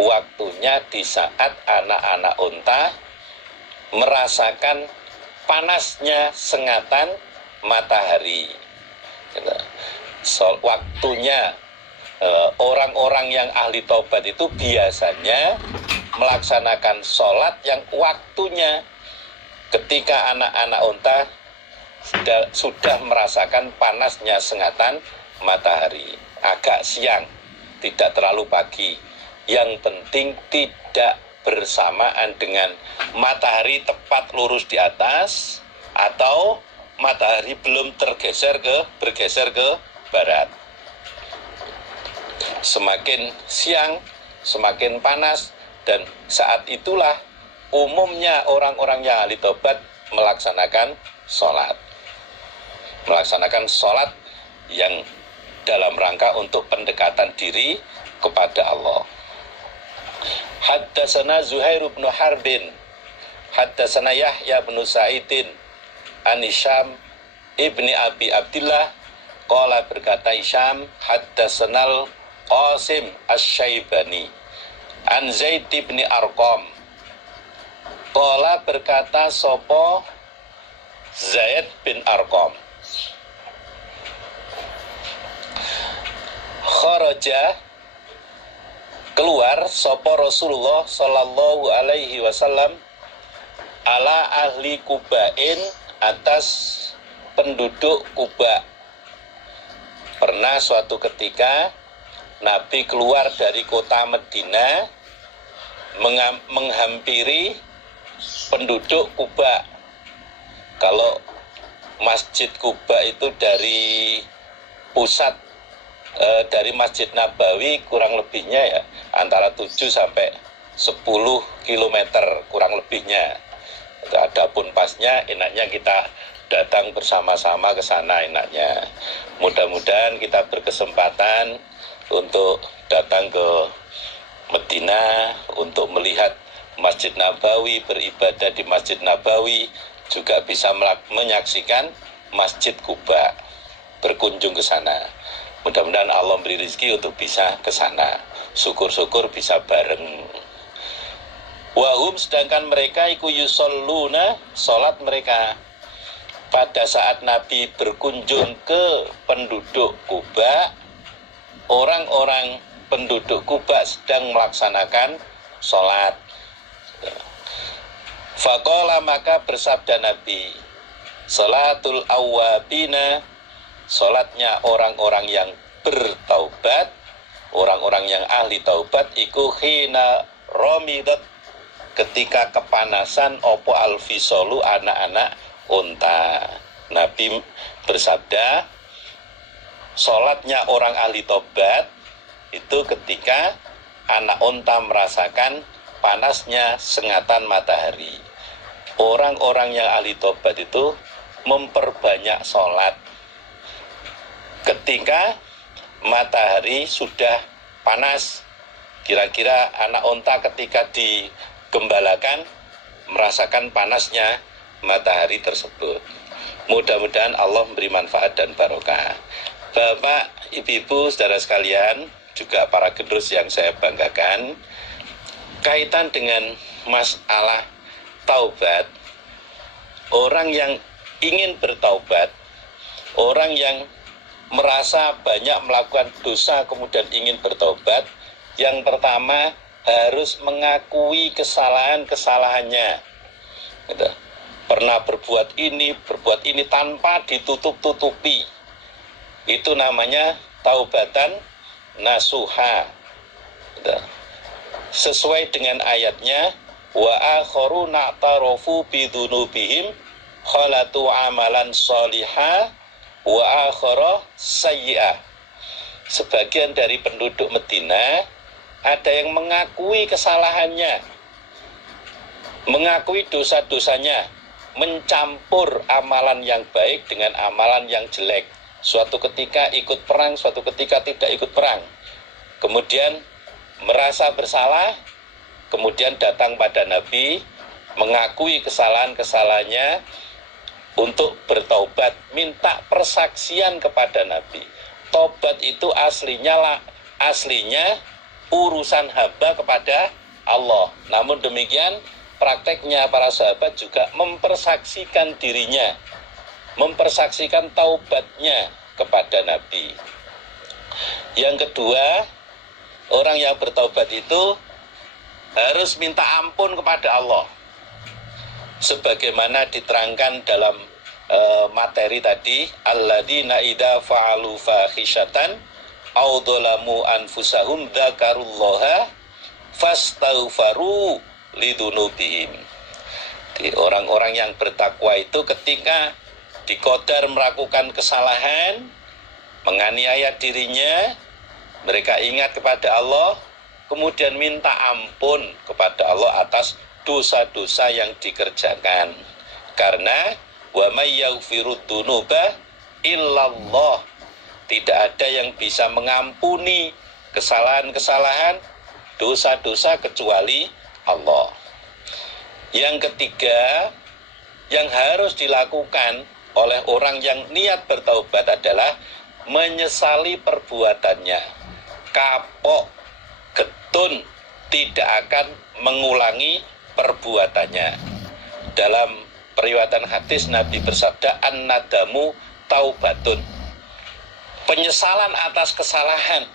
waktunya di saat anak-anak unta merasakan panasnya sengatan matahari. Waktunya orang-orang yang ahli taubat itu biasanya melaksanakan sholat yang waktunya ketika anak-anak unta sudah merasakan panasnya sengatan matahari. Agak siang, tidak terlalu pagi. Yang penting tidak bersamaan dengan matahari tepat lurus di atas atau matahari belum bergeser ke barat. Semakin siang, semakin panas, dan saat itulah umumnya orang-orang yang ahli taubat melaksanakan sholat. Melaksanakan sholat yang dalam rangka untuk pendekatan diri kepada Allah. Haddatsana Zuhair bin Harbin, haddatsana Yahya bin Sa'idin, an Hisham ibni Abi Abdillah, qala berkata Hisham, haddatsanal Qasim Asy-Syaibani, an Zaid bin Arqam, qala berkata sopo Zaid bin Arqam, kharaja keluar sopo Rasulullah Sallallahu Alaihi Wasallam ala ahli Kubain, atas penduduk Kuba. Pernah suatu ketika Nabi keluar dari kota Medina menghampiri penduduk Kuba. Kalau Masjid Kuba itu dari pusat dari Masjid Nabawi kurang lebihnya ya antara 7 sampai 10 km kurang lebihnya. Adapun pasnya enaknya kita datang bersama-sama ke sana enaknya. Mudah-mudahan kita berkesempatan untuk datang ke Medina untuk melihat Masjid Nabawi, beribadah di Masjid Nabawi, juga bisa menyaksikan Masjid Kuba, berkunjung ke sana. Mudah-mudahan Allah beri rezeki untuk bisa ke sana. Syukur-syukur bisa bareng. Wahum, sedangkan mereka iku yusalluna, salat mereka. Pada saat Nabi berkunjung ke penduduk Kuba, orang-orang penduduk Kuba sedang melaksanakan salat. Faqala, maka bersabda Nabi, salatul awwabina, salatnya orang-orang yang bertaubat, orang-orang yang ahli taubat, iku khina romidat, ketika kepanasan opo alfisolu, anak-anak unta. Nabi bersabda, salatnya orang ahli taubat itu ketika anak unta merasakan panasnya sengatan matahari. Orang-orang yang ahli taubat itu memperbanyak salat ketika matahari sudah panas. Kira-kira anak unta ketika digembalakan merasakan panasnya matahari tersebut. Mudah-mudahan Allah memberi manfaat dan barokah. Bapak, ibu-ibu, saudara sekalian, juga para generus yang saya banggakan, kaitan dengan masalah taubat, orang yang ingin bertaubat, orang yang merasa banyak melakukan dosa kemudian ingin bertobat, yang pertama harus mengakui kesalahannya. Gitu. Pernah berbuat ini tanpa ditutup-tutupi. Itu namanya taubatan nasuha. Gitu. Sesuai dengan ayatnya, wa akharuna ta'rafu bidunubihim khalatu amalan sholihah wa akhara sayyi'ah. Sebagian dari penduduk Medina ada yang mengakui kesalahannya, mengakui dosa-dosanya, mencampur amalan yang baik dengan amalan yang jelek. Suatu ketika ikut perang, suatu ketika tidak ikut perang. Kemudian merasa bersalah, kemudian datang pada Nabi, mengakui kesalahan-kesalahannya untuk bertaubat persaksian kepada Nabi. Tobat itu aslinya urusan hamba kepada Allah. Namun demikian prakteknya para sahabat juga mempersaksikan dirinya, mempersaksikan taubatnya kepada Nabi. Yang kedua, orang yang bertaubat itu harus minta ampun kepada Allah. Sebagaimana diterangkan dalam materi tadi, alladzina idza fa'alu fahisyatan aw dzalamu anfusahum dzakarullaha fastaghfaru lidunubihim. Di orang-orang yang bertakwa itu ketika diqadar melakukan kesalahan, menganiaya dirinya, mereka ingat kepada Allah, kemudian minta ampun kepada Allah atas dosa-dosa yang dikerjakan. Karena wa may yaghfirud dzunuba illallah, tidak ada yang bisa mengampuni kesalahan-kesalahan, dosa-dosa kecuali Allah. Yang ketiga, yang harus dilakukan oleh orang yang niat bertaubat adalah menyesali perbuatannya. Kapok, getun, tidak akan mengulangi perbuatannya. Dalam periwayatan hadis Nabi bersabda, an-nadamu taubatun. Penyesalan atas kesalahan,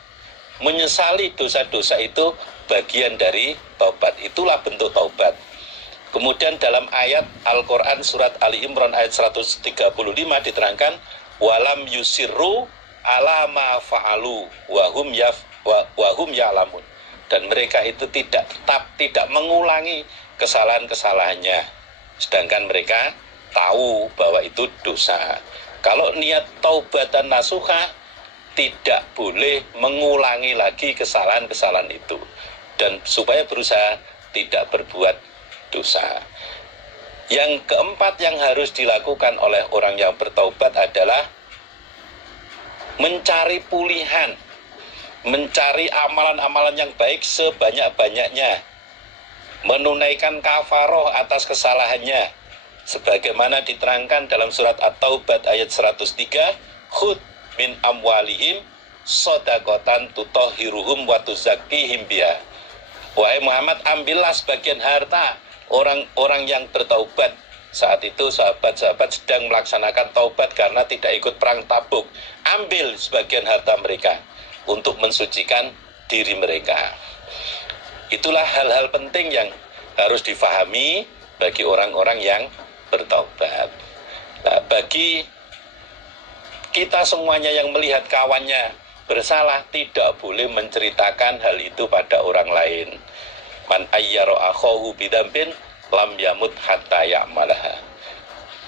menyesali dosa-dosa itu bagian dari taubat. Itulah bentuk taubat. Kemudian dalam ayat Al-Quran surat Ali Imran ayat 135 diterangkan, walam yusirru ala ma fa'alu wahum ya'lamun. Dan mereka itu tidak mengulangi kesalahan-kesalahannya, sedangkan mereka tahu bahwa itu dosa. Kalau niat taubatan nasuha, tidak boleh mengulangi lagi kesalahan-kesalahan itu, dan supaya berusaha tidak berbuat dosa. Yang keempat yang harus dilakukan oleh orang yang bertaubat adalah mencari pulihan, mencari amalan-amalan yang baik sebanyak-banyaknya, menunaikan kafaroh atas kesalahannya, sebagaimana diterangkan dalam surat At-Taubat ayat 103, khud min amwalihim shadaqatan tutahhiruhum wa tuzakkihim biha. Wahai Muhammad, ambillah sebagian harta orang-orang yang bertaubat. Saat itu sahabat-sahabat sedang melaksanakan taubat karena tidak ikut perang Tabuk. Ambil sebagian harta mereka untuk mensucikan diri mereka. Itulah hal-hal penting yang harus difahami bagi orang-orang yang bertaubat. Nah, bagi kita semuanya yang melihat kawannya bersalah, tidak boleh menceritakan hal itu pada orang lain. Man ayyara akhahu bidambin lam yamut hatta ya'malaha.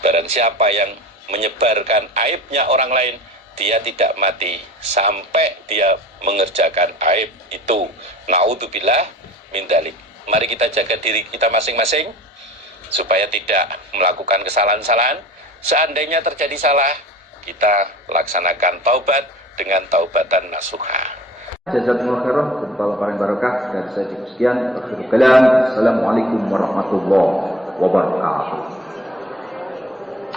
Barang siapa yang menyebarkan aibnya orang lain, dia tidak mati sampai dia mengerjakan aib itu. Naudzubillah min dzalik. Mari kita jaga diri kita masing-masing supaya tidak melakukan kesalahan-kesalahan. Seandainya terjadi salah, kita laksanakan taubat dengan taubatan nasuha. Jazakumullah khairan, kepala paling barokah. Dari saya cukup sekian. Akhirul kalam. Assalamualaikum warahmatullahi wabarakatuh.